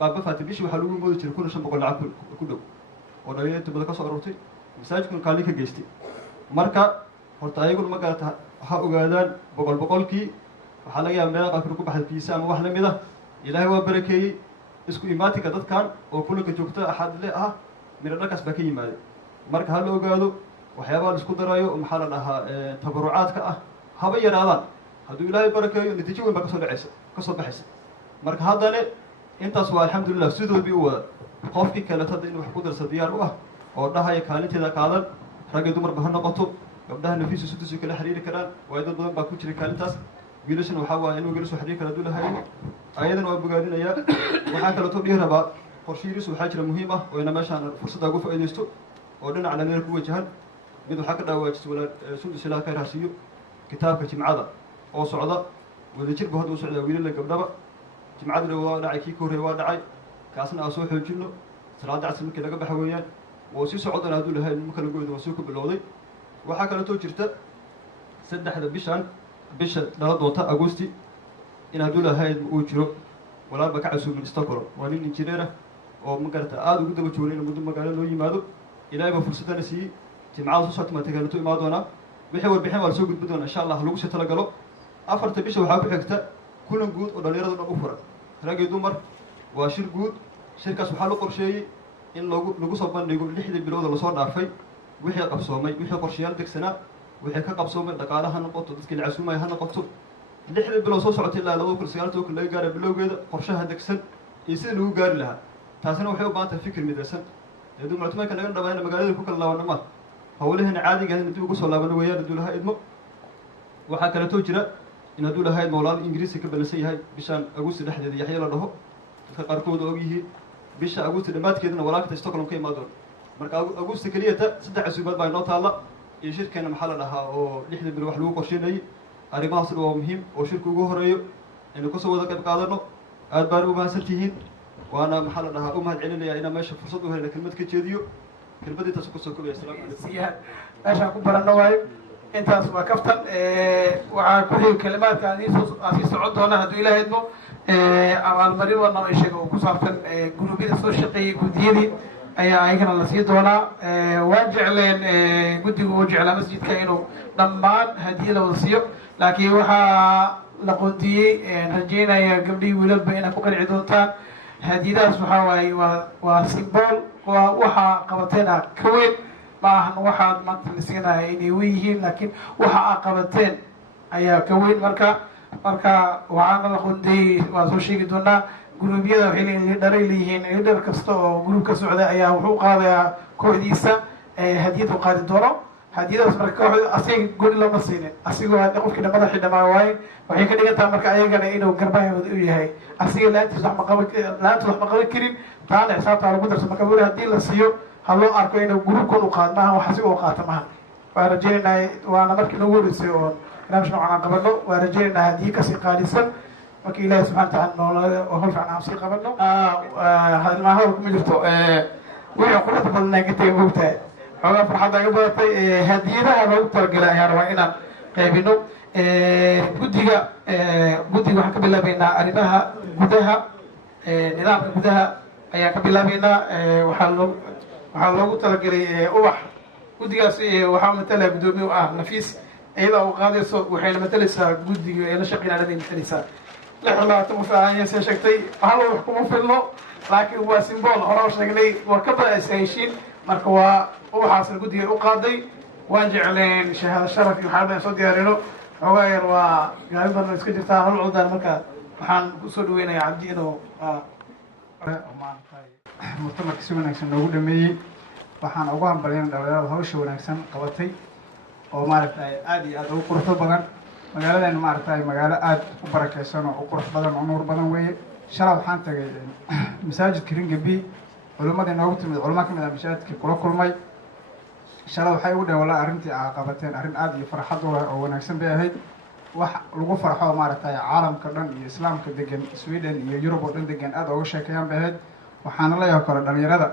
baaba faati bishii waxaa lagu moodi jiray 1500 lacag ku dhow oo dhalinyarta badan ka soo ururtay masaajidkuna kaalin ka geystay marka horta ayaguna ma garata ha ogaadaan boqolkii waxaa laga yaaba meelaha qaarkood ku baxay fiisa ama wax la mid ah ilaahay waa barakeeyey isku imaatinka dadkan oo kulanka joogta axadle ah miro dhalkaas baa ka yimaaday marka ha la ogaado waxyaabaha la isku darayo oo maxaa la dhahaa tabarucaadka ah haba yaraadaan hadduu ilaahay barakeeyo natiijo weyn baa kasoo baxaysa marka haddane intaas waa alxamdulilah sidood bay u wada qofkii kaleeto hadda in wax ku darsa diyaar u ah oo dhahaya kaalinteeda qaadan rag iyo dumarba ha noqoto gabdhaha nafiisa sudusay kala xiriiri karaan waayo dad badan baa ku jiray kaalintaas wiilashana waxaa waaye inuu wiilashu xiriir kala hadduu lahayo ayadana waa bogaadinayaa waxaa kaleeto dhihi rabaa qorshihiisu waxaa jira muhiim ah oo ina meeshaan fursadda ugu faa'iidaysto oo dhinaca dhalinyar ku wajahan mid waxaa ka dhawaajisay walaal sundus ilaah khayr ha siiyo kitaabka jimcada oo socda wadajirbu hadda u socdaa wiilala gabdhaba jimcaduna waa dhacay kii ka horreeya waa dhacay kaasna aan soo xoojino salaada casr markii laga baxa weeyaan wuu sii socdana hadduu lahayn ma kala goyda waa soo ku bilowday waxaa kaleetoo jirta 3 bisha dhala doonta agosti in hadduu lahayn uu jiro walaal ba ka casuumin Stockholm waa nin injineer ah oo ma garata aad ugu daba joogay inuu muddo magaalo loo yimaado ilaahay baa fursadana siiyey jimcada soo socota matagaalato imaan doonaa wixii warbixin waa lasoo gudbi doonaa insha allah lagu sii talagalo 4 bisha waxaa ku xigta kulan guud oo dhalinyarada dhan u furan rag iyo dumar waa shir guud shirkaas waxaa la qorsheeyey in lagu soo bandhigo 6 bilood lasoo dhaafay wixii qabsoomay wixii qorshayaal degsanaa wixii ka qabsoomay dhaqaalaha noqoto dadkii la casuumay ha noqoto 6 bilood soo socotay ilaa 2019 laga gaaray bilowgeeda qorshaha degsan iyo sida lagu gaari lahaa taasina waxay u baahan tahay fikir midaysan hadduu muctamarka naga dhamayna magaalada ku kala laabana ma hawlaheena caadiga ah dib ugu soo laabano weeyaan hadduu lahaa idmo waxaa kaleetoo jira in hadduu lahaa idmo walaal ingiriisi ka balansan yahay bishaan agusti dhexdeeda yaxya la dhaho dadka qaarkood og yihiin bisha agusti dhammaadkeedana walaalkata stockholm ka imaan doona marka agusti keliyata 3 casuumaad baa inoo taalla iyo shirkeena maxaa la dhahaa oo 6 bil wax lagu qorsheynayay arrimahaasna waa muhiim oo shirka ugu horeeyo inuu kasoo wada qayb qaadano aad baan u mahadsan tihiin waana maxaa la dhahaa u mahad celinayaa inaan meesha fursad u helna kelmad ka jeediyo kelmad intaas ku soo kobaya assalaamu calaykum meeshaan ku barano waayo intaas waa kaftan waxaa ku xigi kalimaadka aan sii socon doona hadduu ilaahay idmo abaalmarin wadna ay sheega oo ku saabsan guruubyada soo shaqeeyey guddiyadii ayaa ayagana la sii doonaa waan jecleen guddigu uu jeclaa masjidka inuu dhammaan hadiye la wada siiyo laakiin waxaa la qoondiyey rajeynaya gabdhihii wiilalba inaad ku qanci doontaan hadiyadahaas waxaa waaye waa simbool waa waxaa qabateena ka weyn ma ahan waxaad maanta la siinaya inay weyn yihiin laakiin waxa aad qabateen ayaa ka weyn marka waxaana la qoondiyey waa soo sheegi doonaa guruubyada waxay leeyihin liidharay leeyihiin liidhar kasta oo guruub ka socda ayaa wuxuu qaadayaa kooxdiisa hadiyad u qaadi doono hadiyadaas marka kooxda asiga goni lama siinin asigoo qofkii madaxii dhamaa waaye waxay ka dhigan tahay marka ayagana inuu garbahooda u yahay asiga laantiis wax ma qaban karin taana xisaabtaa lagu darso marka weli haddii la siiyo ha loo arko inuu guruubkan u qaad maaha wax asiga u qaata maaha waan rajeynaynaa waana markii nagu horeysay oo barnaamij noocan aan qabano waan rajeynaynaa hadiye kasii qaalisan marka ilaahi subxana wataala noolada oo hol fiican aan sii qabano hadalmaahada kuma jirto wixii quruxda badnaa ka tegay moogtahay xoogaa farxadda iga badatay hadiyadaha loogu talagalay ayaan rabaa inaan qaybino guddiga waxaan ka bilaabeynaa arrimaha gudaha nidaamka gudaha ayaan ka bilaabeynaa waxaa loogu talagalay ubax guddigaas waxaa matalaya guddoomiye u ah nafiis iyada u qaadayso waxayna matalaysaa guddiga ee la shaqeynaya matalaysaa 26 qof ayaan soo sheegtay hal wax kuma filno laakiin waa simbool hore sheegnay waa ka badaysa heshiin marka waa waxaasna guddiga u qaaday waan jecleen shahaado sharaf iyo waxaa soo diyaarino xoogaa yar waa gaari badan iska jirtaa hal cudaan marka waxaan kusoo dhaweynayaa cabdi inuu murtamarka si wanaagsan noogu dhameeyey waxaan ugu hambalyayn dhalinyarada hawsha wanaagsan qabatay oo maaragtay aad iyo aad ugu quruxdo badan magaaladan maaragtay magaalo aad u barakeysan oo u qurux badan oo nuur badan weeye shalay waxaan tagay masaajidka ringabi culimadii noogu timid culimo ka mid ah masaajidka kula kulmay shalay waxay ugu dhaheen wallahi arrintii aa qabateen arrin aad iyo farxad u leh oo wanaagsan bay ahayd wax lagu farxo maaragtay caalamka dhan iyo islaamka degan Sweden iyo Yurub oo dhan degan aad uga sheekeeyaan bay ahayd waxaana leeyahay kale dhalinyarada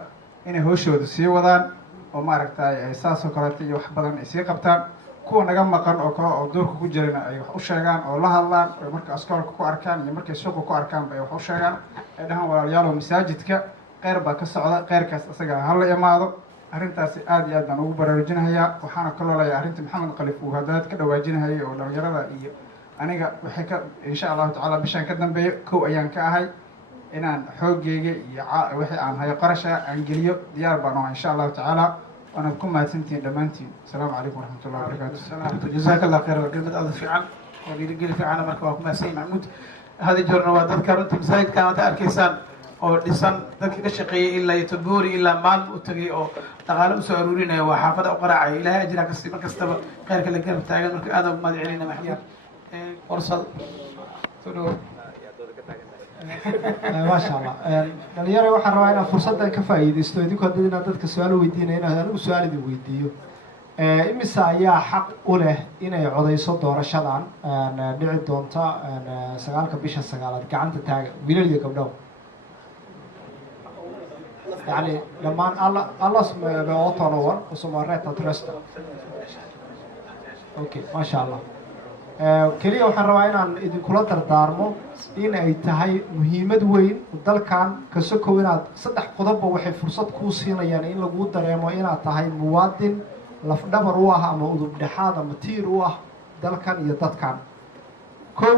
inay hawshooda sii wadaan oo maaragtay ay saas oo kaleeto iyo wax badan ay sii qabtaan kuwa naga maqan oo kale oo doorka ku jirana ay wax u sheegaan oo la hadlaan oo marka askoolka ku arkaan iyo markay suuqa ku arkaan bay wax u sheegaan ay dhahaan walaalayaal masaajidka qeyr baa ka socda qeyrkaas asaga ha la imaado arrintaasi aad iyo aad baan ugu baraarujinayaa waxaana kaloo leeyahay arrinta maxamed qalif uu haddaad ka dhawaajinahayay oo dhalinyarada iyo aniga waxay ka insha allahu tacaala bishaan ka dambeeyo kow ayaan ka ahay inaan xoogeyga iyo wixii aan hayo qarasha aan geliyo diyaar baan ahay insha allahu tacaala waanaad ku mahadsantihiin dhammaantiin asalaamu calaykum waraxmatullahi wabarakaatu jazaaka allah khayr waa kelmad aad fiican oo dhiirigeli fiicana marka waa ku mahadsan maxamuud hadi joorna waa dadka runtii masaajidkan hadda arkaysaan oo dhisan dadkii ka shaqeeyey ilaa iyo toboori ilaa maalin u tagay oo dhaqaale usoo aruurinaya waa xaafada u qaraacaya ilaahay ajira kasi mar kastaba khayrka la garab taagan marka aad ugu mahad celinayna maxamuud qorsad soo dhawo maasha allah dhalinyaro waxaan rabaa inaan fursaddan ka faa'iidaysto idinku haddii inaan dadka su-aal weydiinaya inaan anigu su-aal idin weydiiyo imise ayaa xaq u leh inay codayso doorashadan dhici doonta 9 bisha 9 gacanta taaga wiilal iyo gabdho يعني لما الله اسمه بوطنور وسمه ريتا ترستا اوكي ما شاء الله kaliya waxaan rabaa inaan idinkula dardaarmo in ay tahay muhiimad weyn dalkan ka sokow inaad 3 qodobba waxay fursad kuu siinayaan in lagu dareemo inaad tahay muwaadin lafdhabar u ah ama udub dhexaad ama tiir u ah dalkan iyo dadkan kow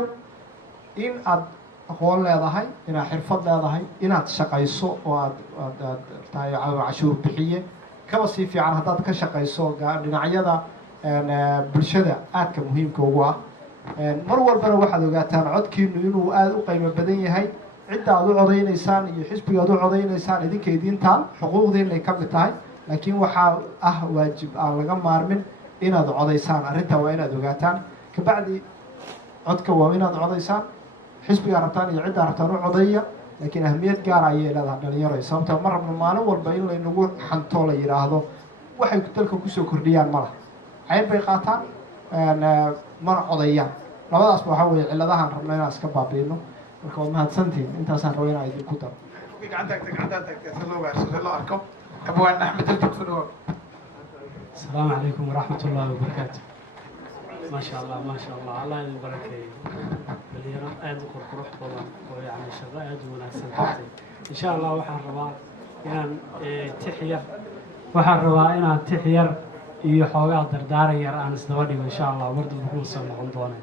in aad aqoon leedahay inaad xirfad leedahay inaad shaqayso oo aad tahay cashuur bixiye kaba sii fiican haddaad ka shaqayso dhinacyada bulshada aadka muhiimka ugu ah mar walbana waxaad ogaataan codkiinu inuu aada u qiimo badan yahay cidda aad u codaynaysaan iyo xisbiga aad u codaynaysaan idinka idintaan xuquuqdiinay ka mid tahay laakiin waxaa ah waajib aan laga maarmin inaad codaysaan arrintaa waa inaad ogaataan kabacdi codka waa inaad codaysaan xisbigaa rabtaan iyo ciddaa rabtaan u codeeya laakiin ahmiyad gaara ayay leedahay dhalinyaro sababta ma rabno maalin walba in laynagu xanto la yidhaahdo waxay dalka kusoo kordhiyaan ma laha cayb bay qaataan mana codeeyaan labadaasba waxaa weeye cilladahaan rabno inaan iska baabiino marka waad mahadsantihin intaasaan rabo inaan idinku daro abwaan axmed aljugso dhawo السلام عليكم ورحمة الله وبركاته ما شاء الله ما شاء الله الله يبارك بليرة آد قرقروح طبعا ويعني شغاء آد وناسن إن شاء الله وحن ربaa inaan tixyar waxaan rabaa inaan tixyar iyo xoogaa dardaaran yar aan isdaba dhigo insha allah marduba kuu soo noqon doonay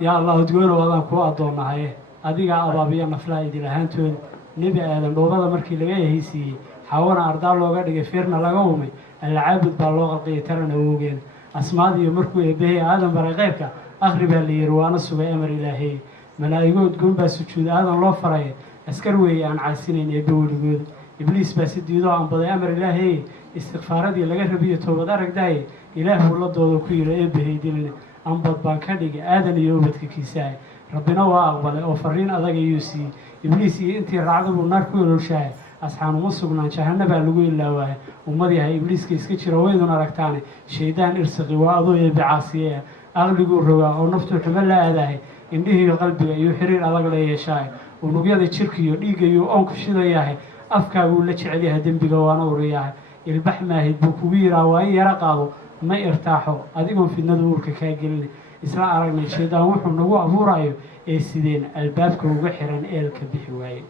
yaa allah udgoonow adaan kuu addoonahaye adigaa abaabiya naflaha idil ahaantood nebi aadan dhoobada markii laga ehaysiiyey xawana ardaa looga dhigay feerna laga umay alla caabud baa loo qalqiyay tarana oogeen asmaadiyo markuu eebbahey aadan baray qeybka akhri baa la yidhi waana sugay amar ilaahey malaa'igo udgoon baa sujuuda aadan loo faray askar weeye aan caasinayn eebbe weligooda ibliis baa si diidoo aanbaday amar ilaahey istikfaaradii laga rabiyo toobad aragdaye ilaahuu la doodo ku yidhi eebbahey dilne anbad baan ka dhigay aadan iyo ubadka kiisaaye rabbina waa aqbalay oo fariin adag ayuu siiyey ibliis iyo intii raacda buu naar ku ololshaaye asxaan uma sugnaan jahanna baa lagu ilaawaaye ummad yahay ibliiska iska jira waydun aragtaane shaydaan irsaqi waa adoo eebbe caasiye aqliguu rogaa oo naftuu xumo la aadahay indhihiiyo qalbiga iyo xiriir adag la yeeshaaye unugyada jirka iyo dhiigga iyo oonku shidayahay afkaaguu la jecel yahay dembiga waana uriyahay ilbax maahid buu kugu yihaa waa in yaro qaado ma irtaaxo adigoon fidnada uurka kaa gelina isla aragnay shaydaan wuxuu nagu abuurayo ee sideen albaabka uga xiran eelka bixi waaye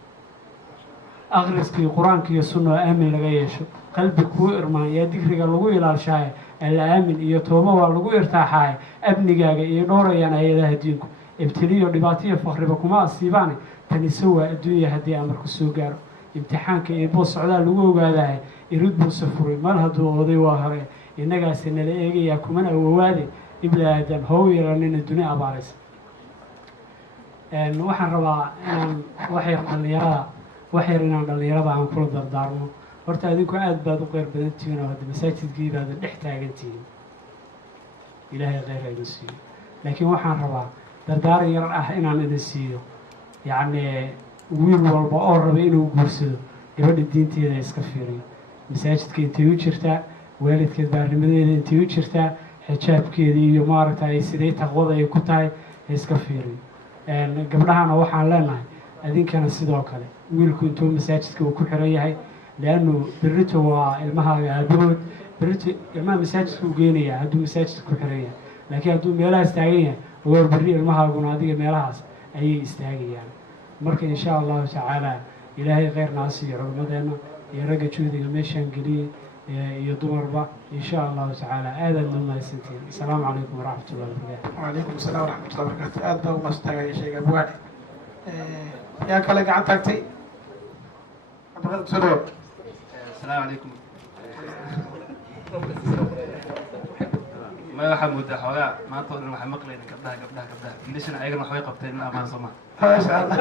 akhriskii qur-aanka iyo sunna oo aamin laga yeesho qalbi kuu irmaan yaa digriga lagu ilaalshaaye alla aamin iyo tooba waa lagu irtaaxaaye amnigaaga iyo dhowrayaan hay-adaha diinku ibtiliyo dhibaataiyo fakriba kuma asiibaane taniso waa adduunya haddii amarku soo gaaro imtixaanka eeboo socdaa lagu ogaadahay irid buuse furay mal hadduu oday waa hore innagaase nala eegayaa kumana awowaade ibla aadam how yeelanina duni abaaraysa waxaan rabaa inaan waxyar inaan dhallinyarada aan kula dardaarmo horta adinku aad baad u qeyr badan tihiin oo hadda masaajidkii baadan dhex taagan tihiin ilaahay kheyr ha idin siiyo laakiin waxaan rabaa dardaaran yar ah inaan idin siiyo yacni wiil walba oo raba inuu guursado gabadha diinteeda iska fiiriyo masaajidka intay u jirtaa waalidkeed baarnimadeeda intay u jirtaa xijaabkeeda iyo maaragtay sidee taqwada ay ku tahay iska fiiriyo gabdhahana waxaan leenahay adinkana sidoo kale wiilku intuu masaajidka uu ku xiran yahay leannu berrito waa ilmahaaga aabahood berrito ilmaha masaajidka u geenayaa hadduu masaajidka ku xiran yahay laakiin hadduu meelahaas taagan yahay ogoor berri ilmahaaguna adiga meelahaas ayay istaagayaan marka insha allahu tacaala ilaahay kheyrna ha siiyo culimmadeenna iyo ragga juhdiga meeshaan geliyey iyo dumarba insha allahu tacaala aadaad noo mahadsantihiin asalaamu calaykum waraxmat ullahi wabarakatu wacalaykum asalaam waraxmatullahi wabarakatu aad baa umastaagaya sheega abwaani yaa kale gacan taagtay cabdiqaadir soo dhawow السلام عليكم ما waxaa moodaa xoogaa maanta oo dhan waxaa maqlayna gabdhaha wiilashana ayagana waxbay qabteen in amaan soo maha maasha allah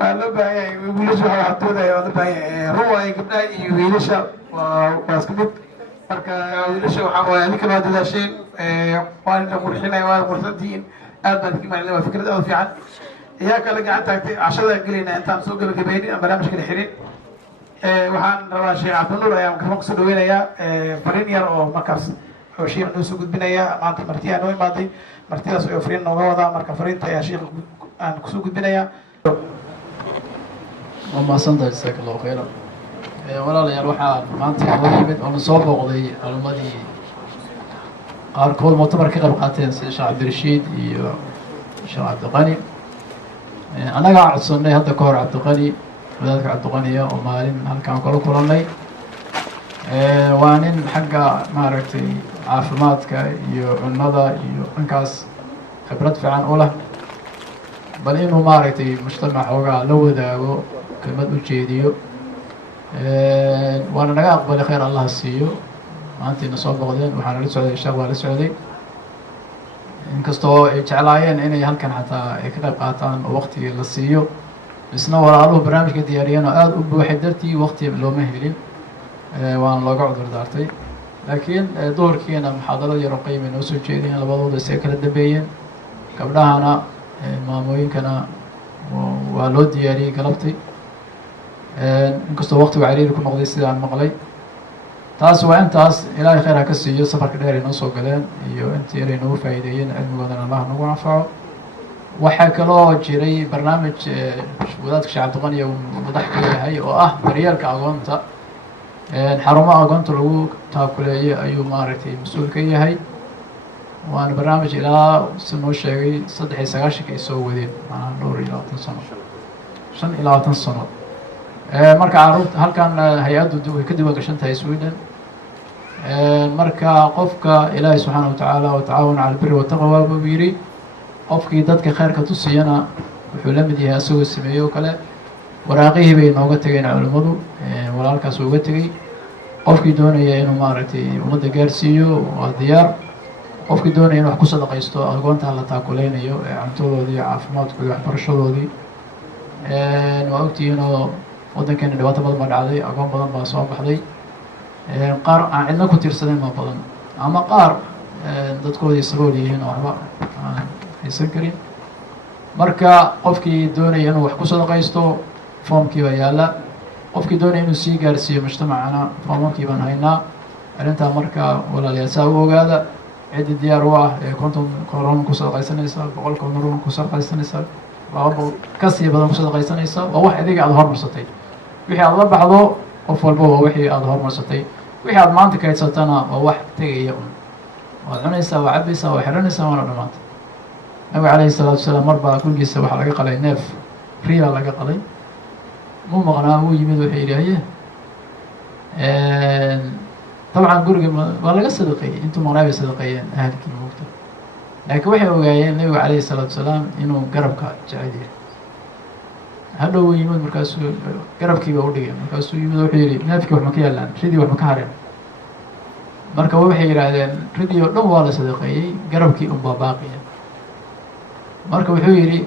waa loo baahan yahay wiilasha waxa waxdoodaya waa loo baahan yahay ruwaay gabdhaha iyo wiilasha waa isku mid marka wiilasha waxaa waaye adinkana waa dadaasheen waa la qurxinaya waa qurxantihiin aad baan idinka macalinaya waa fikrad aad u fiican yaa kale gacan taagtay cashada gelayna intaan soo gabagabaynin aan barnaamijka la xirin waxaan rabaa sheekh cabdinuur ayaan mikrofon kusoo dhaweynayaa fariin yar oo markaas oo sheekh noo soo gudbinaya maanta martiyaa noo imaaday martidaas oo fariin nooga wadaa marka fariinta ayaa sheekh aan kusoo gudbinayaa waa mahadsantahay jasaaka allahu khayran walaalayaal waxaan maanta noo yimid oona soo booqday culimmadii qaarkood muctamar ka qayb qaateen sida sheekh cabdirashiid iyo sheekh cabdiqani annagaa codsannay hadda ka hor cabdiqani wadaadka cabdiqaniya oo maalin halkaan kala kulannay waa nin xagga maaragtay caafimaadka iyo cunnada iyo dhankaas khibrad fiican u leh bal inuu maaragtay mujtamac xoogaa la wadaago kelmad u jeediyo waana naga aqbalay khayr allah siiyo maantayna soo boqdeen waxaana la socday sheekh waa la socday inkastoo ay jeclaayeen inay halkan xataa ay ka qayb qaataan oo waqtigii la siiyo isna walaaluhu barnaamijka diyaariyeen oo aada u buuxay dartii waqti looma helin waana looga cudur daartay laakiin duhurkiina muxaadarada yaro qiimay noo soo jeediyeen labadooda isay kala dambeeyeen gabdhahana maamooyinkana waa loo diyaariyey galabtay inkastoo waqtigu cariiri ku noqday sidaan maqlay taas waa intaas ilaahay khayr ha ka siiyo safarka dheer ay noo soo galeen iyo intii inay noogu faa'iideeyeen cilmigoodana allah nagu anfaco waxaa kaloo jiray barnaamij wadaadka sheekh cabdiqani uu madax ka yahay oo ah daryeelka agoonta xarumaha agoonta lagu taakuleeyey ayuu maaragtay mas-uul ka yahay waana barnaamij ilaa si noo sheegay 93 ay soo wadeen maanaa dhowr iyo 20 sano 5 iyo 20 sano marka caruurta halkan hay-addu way ka diiwaan gashan tahay Sweden marka qofka ilaahay subxaanahu watacaala watacaawanu cala albiri wataqwa buu yidhi qofkii dadka khayrka tusiyana wuxuu la mid yahay asagoo sameeyey oo kale waraaqihii bay nooga tegeen culimmadu walaalkaas uga tegey qofkii doonaya inuu maaragtay ummadda gaarsiiyo waa diyaar qofkii doonaya inuu wax ku sadaqaysto agoonta la taakuleynayo cuntadoodii caafimaadkoodii waxbarashadoodii waa ogtihiin oo waddankeena dhibaato badan baa dhacday agoon badan baa soo baxday qaar aan cidna ku tiirsaneyn ma badan ama qaar dadkoodii sabool yihiin oo waxba aan haysan karin marka qofkii doonaya inuu wax ku sadaqaysto foomkii baa yaalla qofkii doonaya inuu sii gaarsiiyo mujtamacana foomamkii baan haynaa arrintaa marka walaalayaal saa u ogaada ciddi diyaar u ah ee 50 koron ku sadaqaysanaysa 100 koron ku sadaqaysanaysa 200 ka sii badan ku sadaqaysanaysa waa wax adiga aad hormarsatay wixii aad la baxdo qof walba waa wixii aad hormarsatay wixii aad maanta kaydsatana waa wax tegaya waad cunaysaa waa cabaysaa waa xiranaysaa waana dhamaantay nabiga calayhi salaatu wasalaam mar baa gurigiisa waxaa laga qalay neef riyaa laga qalay muu maqnaa wuu yimid wuxuu yidhi haye dabcan guriga waa laga sadaqeeyey intuu maqnaa bay sadaqeeyeen ahalkii moogta laakiin waxay ogaayeen nabiga calayhi salaatu wasalaam inuu garabka jecel yahay hadhow wuu yimid markaasuu garabkiiba u dhigay markaasuu yimid wuxuu yidhi neefkii wax ma ka yaallaan ridii wax ma ka hareen marka waxay yidhaahdeen ridii oo dhan waa la sadaqeeyey garabkii unbaa baaqiya marka wuxuu yidhi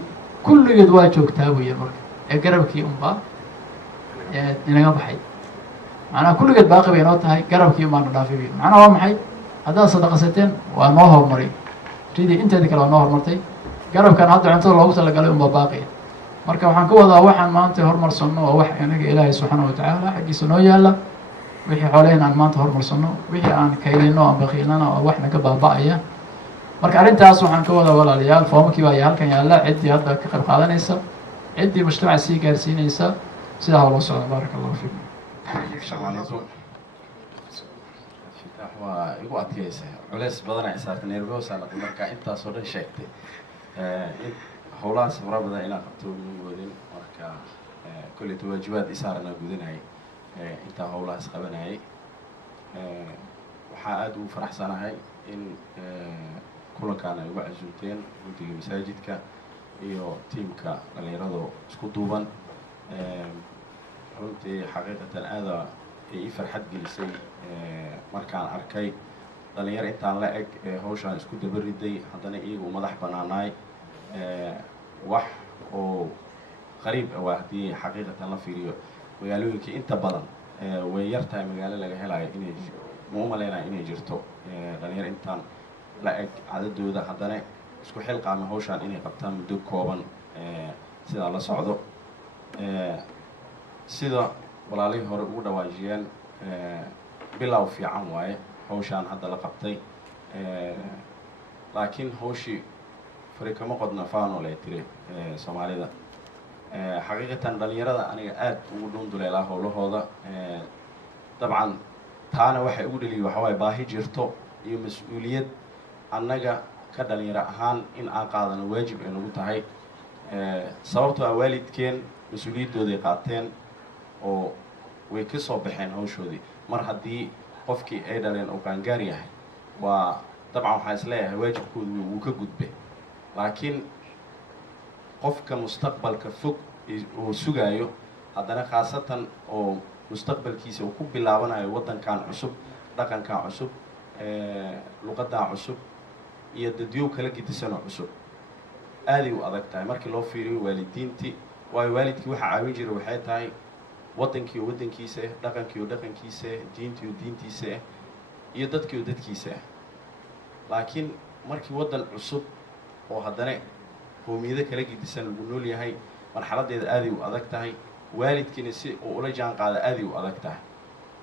kulligeed waa joogtaa buu yidhi marka ee garabkii unbaa inaga baxay macnaha kulligeed baaqi bay noo tahay garabkii unbaa na dhaafay bu macnaha waa maxay haddaad sadaqasateen waa noo horumaray ridii inteedii kale waa noo horumartay garabkan hadda cuntada loogu talagalay unbaa baaqiya marka waxaan ka wadaa waxaan maanta horumarsanno waa wax inaga ilaahay subxaana watacaala xaggiisa noo yaalla wixii xoolehen aan maanta horumarsanno wixii aan kaydino aan bakiilnana waa wax naga baaba'aya marka arrintaas waxaan ka wadaa walaalayaal foomamkii baa halkan yaalla ciddii hadda ka qayb qaadanaysa ciddii mujtamaca sii gaarsiinaysa sidaa loo socda baaraka allahu fiikum waa igu adkeysa culeys badan ay saartay nervosa laqay marka intaasoo dhan sheegtay howlahaas fara badan inaan qabto ma wadin marka kolleyta waajibaad isaarana gudanayay intaa howlahaas qabanayay waxaa aada ugu faraxsanahay in kulankaan ay uga casuumteen guddiga masaajidka iyo tiimka dhalinyarado isku duuban runtii xaqiiqatan aada ay ii farxad gelisay markaan arkay dhalinyaro intaan la eg hawshaan isku dabariday haddana iyaga u madax banaanaay wax oo qariib ah waa haddii xaqiiqatan la fiiriyo magaalooyinka inta badan way yar tahay magaalo laga helayo inay ma u maleynayo inay jirto dhalinyaro intaan la eg cadadooda haddana isku xilqaama hawshaan inay qabtaan muddo kooban sidaa la socdo sida walaalihii hore ugu dhawaajiyeen bilow fiican waaye hawshaan hadda la qabtay laakiin hawshii fari kama qodna faanol ee tiri soomaalida xaqiiqatan dhalinyarada aniga aada ugu dhunduleelaa howlahooda dabcan taana waxay ugu dheliya waxa waaye baahi jirto iyo mas-uuliyad annaga ka dhalinyaro ahaan in aan qaadano waajib ay nagu tahay sababtoo ah waalidkeen mas-uuliyaddooday qaateen oo way ka soo baxeen hawshoodii mar haddii qofkii ay dhaleen oo qaangaar yahay waa dabcan waxaan is leeyahay waajibkoodu wuu ka gudbay laakiin qofka mustaqbalka fog uu sugaayo haddana khaasatan oo mustaqbalkiisa uu ku bilaabanayo waddankan cusub dhaqankan cusub luqadan cusub iyo dadyow kala gedisanoo cusub aaday u adag tahay markii loo fiiriyo waalidiintii waayo waalidkii waxaa caawin jira waxay tahay waddankii oo waddankiisa ah dhaqankii oo dhaqankiisa ah diintii oo diintiisa ah iyo dadkii oo dadkiisa ah laakiin markii waddan cusub oo haddana qowmiyado kala gedisan lagu nool yahay marxaladdeeda aaday u adag tahay waalidkiina si uu ula jaan qaada aaday u adag tahay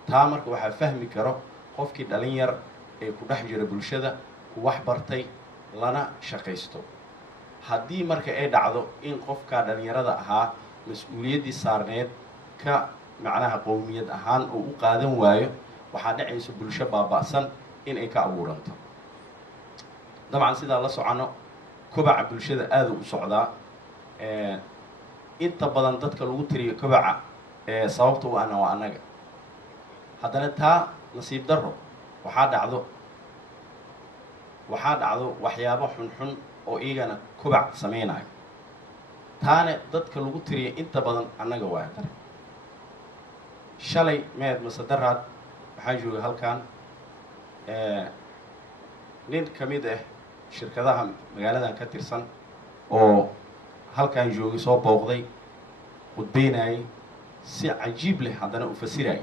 taa marka waxaa fahmi karo qofkii dhalin yar ee ku dhex jira bulshada ku wax bartay lana shaqaysto haddii marka ay dhacdo in qofkaa dhalinyarada ahaa mas-uuliyaddii saarneed ka macnaha qowmiyad ahaan oo u qaadan waayo waxaa dhacayso bulsho baaba'san in ay ka abuuranto dabcan sidaa la socono kobaca bulshada aada u socdaa inta badan dadka lagu tiriyo kobaca sababta u ana waa annaga haddana taa nasiib darro waxaa dhacdo waxyaabo xunxun oo iyagana kobac samaynayo taana dadka lagu tiriya inta badan annaga waa haddana shalay meed masedaraad waxaa jooga halkan nin ka mid ah shirkadaha magaaladan ka tirsan oo halkan joogay soo booqday khudbeynayay si cajiib leh haddana u fasirayay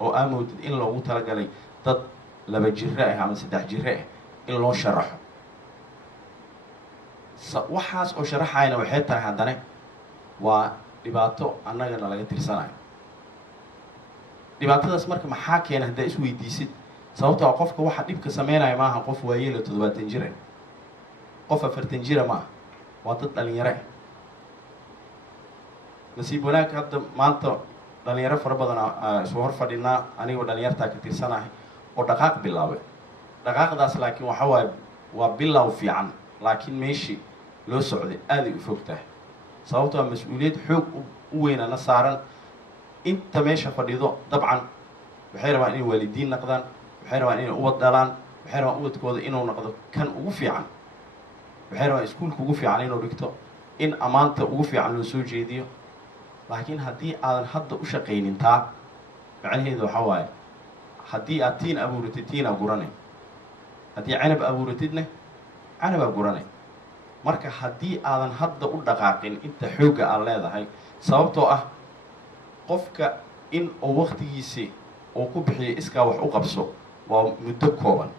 oo aa moodid in loogu talagalay dad 2 jiro ah ama 3 jiro ah in loo sharaxo waxaas oo sharaxayna waxay tahay haddana waa dhibaato annagana laga tirsanayo dhibaatadaas marka maxaa keena haddaa is weydiisid sababtoo qofka waxa dhibka sameynaya maaha qof waayeelo 70 jir qof 40 jira maaha waa dad dhalinyaro ah nasiib wanaag hadda maanta dhalinyaro fara badan isu hor fadhinaa anigoo dhalinyartaa ka tirsanahay oo dhaqaaq bilaabay dhaqaaqdaas laakiin waxa waaye waa bilow fiican laakiin meeshii loo socday aaday u fog tahay sababtoo mas-uuliyad xoog u weynana saaran inta meesha fadhido dabcan waxay rabaan inay waalidiin naqdaan waxay rabaan inay ubad dhalaan waxay rabaan ubadkooda inuu noqdo kan ugu fiican waxay rabaan iskuulka ugu fiican inuu dhigto in ammaanta ugu fiican loo soo jeediyo laakiin haddii aadan hadda u shaqaynin taa macnaheedu waxaa waaye haddii aad tiin abuuratid tiinaa guranay haddii canab abuuratidna canabaa guranay marka haddii aadan hadda u dhaqaaqin inta xoogga aad leedahay sababtoo ah qofka in uu waktigiisi uu ku bixiyo iskaa wax u qabso waa muddo kooban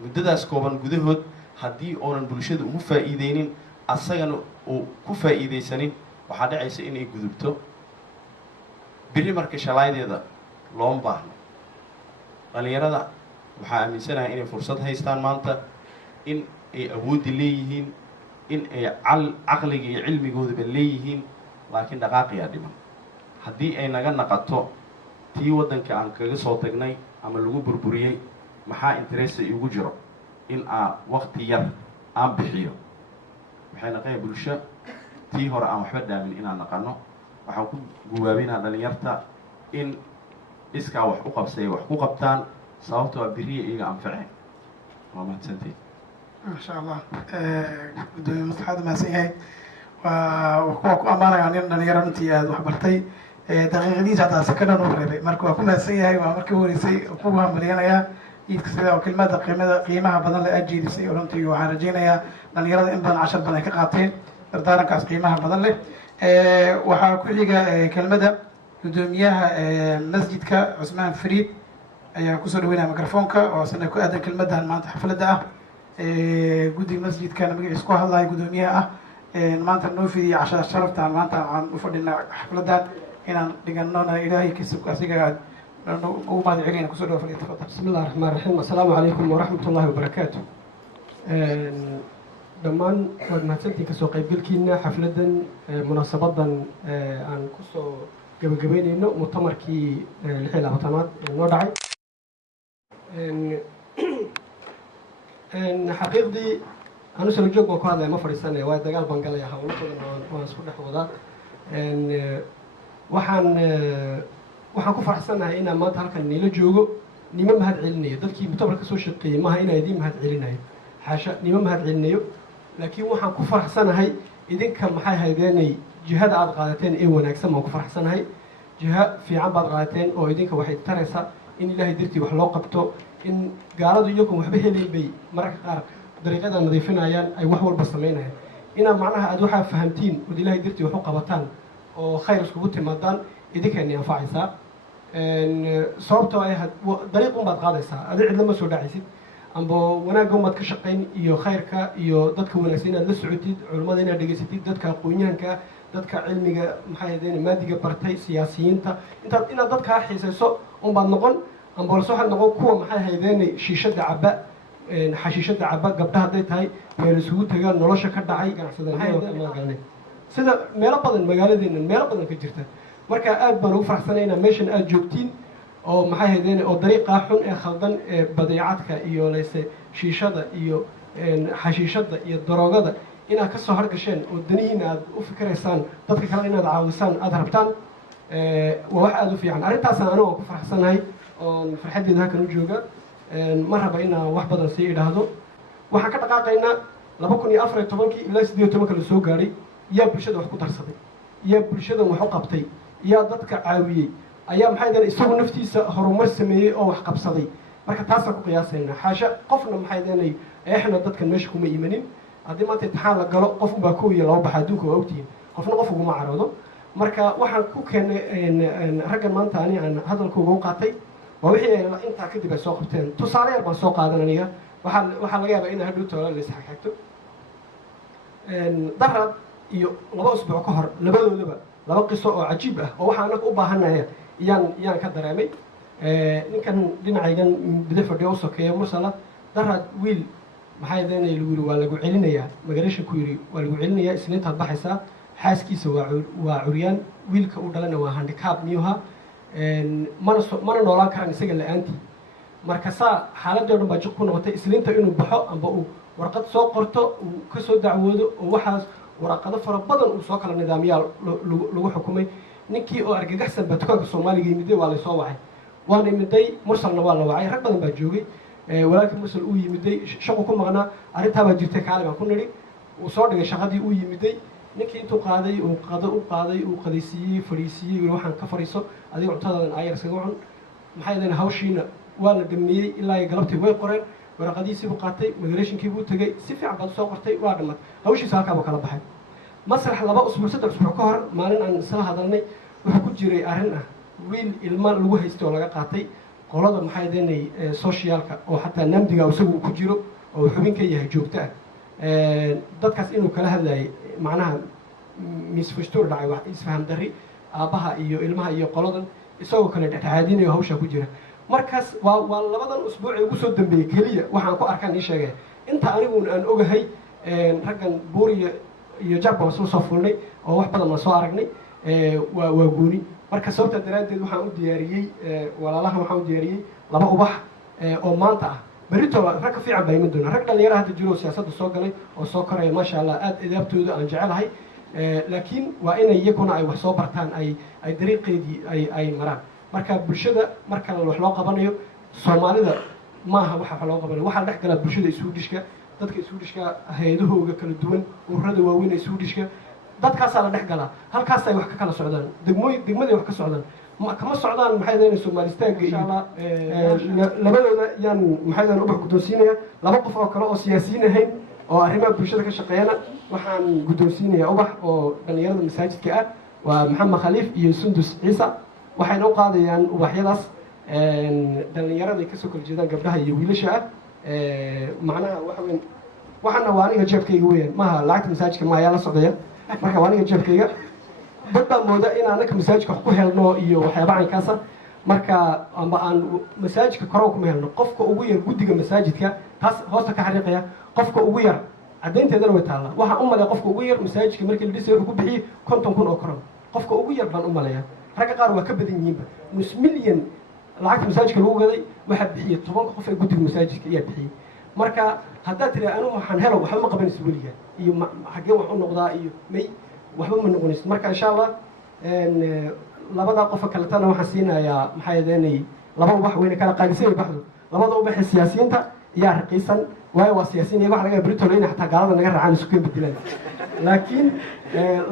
muddadaas kooban gudahood haddii oonan bulshada ugu faa'iideynin asagana uu ku faa'iideysanin waxaa dhacaysa inay gudubto biri marka shalaayadeeda looma baahno dhalinyarada waxaa aaminsanahay inay fursad haystaan maanta in ay awooddi leeyihiin in ay caqliga iyo cilmigoodaba leeyihiin laakiin dhaqaaqiyaa dhiman haddii ay naga naqato tii waddanka aan kaga soo tagnay ama lagu burburiyey maxaa interesta iigu jiro in wakti yar aan bixiyo waxay naqaya bulsho tii hore aan waxba dhaamin inaan naqano waxaan ku guwaabinaa dhalinyarta in iskaa wax u qabsay wax ku qabtaan sababtoo a biriya iyaga anface waa mahadsanteed maasha allah gudoomiye maslaxaad mahadsan yahay waa ku ammaanaya nin dhalinyaro runtii aada wax bartay daqiiqadiisa hataa sakadan u reebay marka waa ku mahadsan yahay waa markii horeysay ku hambaliyanayaa iidka sida kelmada qiimaha badan la ajeedisay runtii waxaan rajaynayaa dhalinyarada in badan cashar badan ay ka qaateen dardaarankaas qiimaha badan leh waxaa ku xiga kelmada gudoomiyaha masjidka cusmaan fariid ayaa kusoo dhaweynaya microfoonka oo isna ku aadan kelmadan maanta xafladda ah guddiga masjidkana magaciisa ku hadlaya gudoomiyaha ah maanta noo fidiya cashada sharaftaan maanta aan u fadhinaa xafladdan inaan dhiganona ilaahay kasibka asiga ugu mahad celinayna kusoo dhawo fadhiya tafadal بسم الله الرحمن الرحيم السلام عليكم ورحمة الله وبركاته dhammaan waad mahadsantiin kasoo qaybgalkiina xafladan munaasabadan aan kusoo gabagabeyneyno mutamarkii 16 noo dhacay xaqiiqdii anu sala joog baan ku hadlaya ma fadhiisanaya waayo dagaal baan galaya hawlo badan waan isku dhex wadaa waxaan ku faraxsanahay inaan maanta halkan niila joogo nima mahad celinayo dadkii mutamarka kasoo shaqeeyey maaha inaan idiin mahad celinayo xaasha nima mahad celinayo laakiin waxaan ku faraxsanahay idinka maxay haydeenay jihada aad qaadateen ee wanaagsan baan ku faraxsanahay jiha fiican baad qaadateen oo idinka waxay taraysaa in ilaahay dartii wax loo qabto in gaaladu iyagoon waxba helayn bay mararka qaar dariiqada nadiifinayaan ay wax walba samaynayaan inaad macnaha aad waxaa fahamtiin ood ilaahay dartii wax u qabataan oo khayr iskugu timaadaan idinkayna anfacaysaa sababtoo ay dariiq unbaad qaadaysaa adi cidla ma soo dhacaysid amba wanaagga unbaad ka shaqayn iyo khayrka iyo dadka wanaagsan inaad la socotid culimmada inaad dhegaysatid dadka aqoon-yahanka dadka cilmiga maxay haydeen maadiga bartay siyaasiyiinta inaad dadkaa xiisayso unbaad noqon amba balse waxaad noqon kuwa maxay haydeen shiishada caba xashiishada caba gabdha hadday tahay meel isugu tagaa nolosha ka dhacay ganacsadaan sida meelo badan magaaladeena meelo badan ka jirta marka aad baan ugu faraxsanaynaa meeshan aad joogtiin oo maxay haydeen oo dariiqaa xun ee khaldan ee badeecadka iyo leyse shiishada iyo xashiishada iyo daroogada inaad ka soo hargasheen oo danihiina aad u fikiraysaan dadka kale inaad caawisaan aada rabtaan waa wax aada u fiican arrintaasna anigu waan ku faraxsanahay oon farxaddeeda halkan u jooga ma raba inaan wax badan sii idhaahdo waxaan ka dhaqaaqaynaa 2014 ilaa 18 la soo gaadhay yaa bulshada wax ku darsaday yaa bulshadan wax u qabtay yaa dadka caawiyey ayaa maxay deen isagu naftiisa horumar sameeyey oo wax qabsaday marka taasaan ku qiyaasaynaa xaasha qofna maxay deenay eexna dadkan meesha kuma imanin haddii maanta imtixaan la galo qof unbaa kow iyo laba baxa adduunka waa ogtihiin qofna qof uguma caroodo marka waxaan ku keenay raggan maanta ani aan hadalkooga u qaatay waa wixii ay intaa kadib ay soo qabteen tusaale yar baan soo qaadan aniga waxaa laga yaabaa in hadhow toola la isxagxagto darad iyo 2 usbuuc ka hor labadoodaba 2 qiso oo cajiib ah oo waxaan anaga u baahanaya yaan ka dareemay ninkan dhinacaygan bidix fadhiyo u sokeeyo mursala darad wiil maxay deenay lagu yiri waa lagu celinayaa magareesha ku yiri waa lagu celinayaa isniintaad baxaysaa xaaskiisa waa curyaan wiilka u dhalana waa handicap miyuha mana noolaan karaan isaga la-aantii marka saa xaaladii o dhan baa jiq ku noqotay isniinta inuu baxo amba uu warqad soo qorto uu ka soo dacwoodo oo waxaas waraqado fara badan uu soo kala nidaamyaa lagu xukumay ninkii oo argagaxsan baa dukaanka soomaaliga yimiday waa laysoo wacay waana imiday mursalna waa la wacay rag badan baa joogay walaalkii mursal uu yimiday shaqu ku maqnaa arrintaabaa jirtay kaali baan ku nidhi uu soo dhigay shaqadii uu yimiday ninkii intuu qaaday uu qado u qaaday uu qadaysiiyey fadhiisiiyey waxaan ka fadhiiso adiga cuntadadan aayar iskaga cun maxay deen hawshiina waa la dhameeyey ilaa ay galabtii way qoreen waraqadiisiibuu qaatay migrationkiibuu tegey si fiican baad usoo qortay waa dhammaad hawshiisa halkaaba kala baxay masrax 2 usbuuc 3 usbuuc ka hor maalin aan isla hadalnay wuxuu ku jiray arrin ah wiil ilma lagu haystay oo laga qaatay qolada maxay deenay socialka oo xataa namdiga isagu ku jiro oo xubin ka yahay joogto ah dadkaas inuu kala hadlayay macnaha misfashtuur dhacay wax isfaham darri aabbaha iyo ilmaha iyo qoladan isagoo kale dhexdhexaadinayo hawsha ku jira markaas waa 2 usbuuc ee ugu soo dambeeyey keliya waxaan ku arkaan ii sheegay inta aniguna aan ogahay raggan buuriya iyo jarbaan isla soo fulnay oo wax badan la soo aragnay waa gooni marka sababta daraaddeed waxaan u diyaariyey walaalahan waxaan u diyaariyey 2 ubax oo maanta ah berito rag ka fiican baa iman doona rag dhalinyaro hadda jiro oo siyaasadda soo galay oo soo koraya maasha allah aad edaabtooda aan jecelahay laakiin waa inay iyakuna ay wax soo bartaan ay dariiqeedii ay maraan marka bulshada marka wax loo qabanayo soomaalida maaha waxa wax loo qabanayo waxaa dhex galaa bulshada Swedishka dadka Swedishka hay'adahooda kala duwan ururada waaweyn ee Swedishka dadkaasaa la dhex galaa halkaas ay wax ka kala socdaan degmada wax ka socdaan kama socdaan maxay leeyihiin Soomaalistaanka insha Allah labadooda yaan maxay leeyihiin ubax guddoonsiinaya 2 qof oo kale oo siyaasiyiin ahayn oo arrimaha bulshada ka shaqeeyana waxaan guddoonsiinayaa ubax oo dhalinyarada masaajidka ah waa Maxamed Khaliif iyo Sundus Ciisa waxayna u qaadayaan ubaxyadaas dhalinyarada ay ka soo kala jeedaan gabdhaha iyo wiilasha ah macnaha waxaana waa aniga jeebkayga weeyaan maaha lacagta masaajidka ma ayaa la socdaya marka waa aniga jeebkayga dad baa mooda in anaka masaajidka wax ku helno iyo waxyaaba caynkaasa marka amba aan masaajidka korow kuma helno qofka ugu yar guddiga masaajidka taas hoosta ka xariiqaya qofka ugu yar caddaynteedana way taallaa waxaan u maleeya qofka ugu yar masaajidka markii la dhisay wuxuu ku bixiyey 50,000 oo koron qofka ugu yar baan u maleeyaa ragga qaar waa ka badan yihiinba nus milyan lacagta masaajidka lagu gaday waxaa bixiyey 10 qof ee guddiga masaajidka ayaa bixiyey marka haddaad tiri anigu waxaan helo waxba ma qabanayso weliga iyo xaggee wax u noqdaa iyo may waxba ma noqonayso marka insha allah labada qof kaletana waxaan siinayaa maxay ahaydeen 2 ubax weyne kala qaalisan baxdo 2 ubax siyaasiyiinta iyo raqiisan waayo waa siyaasiyiin iyaga waxa laga yaaba Britain inay xataa gaalada naga raacaan isku beddelaan laakiin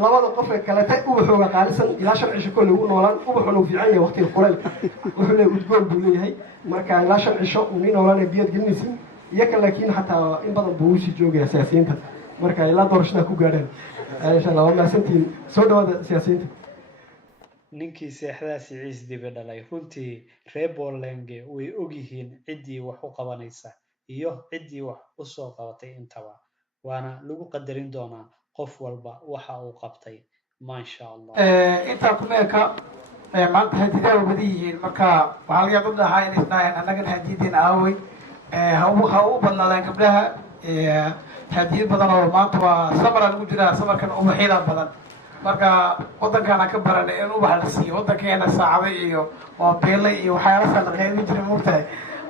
labada qof ee kale tay ubaxooga qaalisan ilaa 5 cisho kale ugu noolaan ubaxuna uu fiican yahay waqtiga kuleylka wuxuu leeyahay udgoon buu leeyahay marka ilaa 5 cisho uu noolaan biyad gelinaysin iyaga laakiin xataa in badan buu sii joogaya siyaasiyiinta marka ilaa doorashada ku gaadhaan insha Allah waa maasantiin soo dhawaada siyaasiyiinta ninkii seexdaasi ciis dibe dhalay runtii reer Boorlenge way ogyihiin ciddii wax u qabanaysa iyo ciddii wax u soo qabatay intaba waana lagu qadarin doonaa qof walba waxa uu qabtay maasha Allah inta kumeeka maanta hadiidaha wada yihiin marka waxaa laga yaabaa dhahaa in isnaayan annaga hadiideen aaway ha u badnaadaan gabdhaha hadiid badan oo maanta waa samar lagu jiraa samarkan ubaxyada badan marka wadankaana ka baranay in ubax la siiyo wadankeena saacada iyo moobeele iyo waxyaalaha la qeybin jiray moogtahay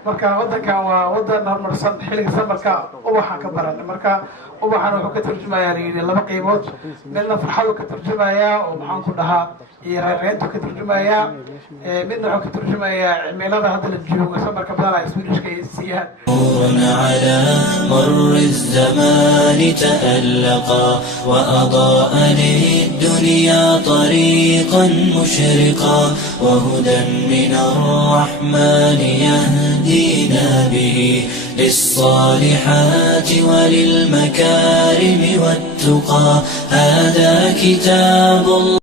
marka wadankan waa wadan horumarsan xilliga samarka ubaxa ka baran marka ubaxan wuxuu ka turjumayaa laba qaybood midna farxadu ka turjumayaa oo maxaan ku dhahaa iyo reereedu ka turjumayaa midna wuxuu ka turjumayaa cimilada hadda la joogo samarka badan ay Swedishka ay siiyaan على مر الزمان تألقا وأضاء للدنيا طريقا مشرقا وهدى من الرحمن يهدينا به للصالحات وللمكارم والتقى هذا كتاب الله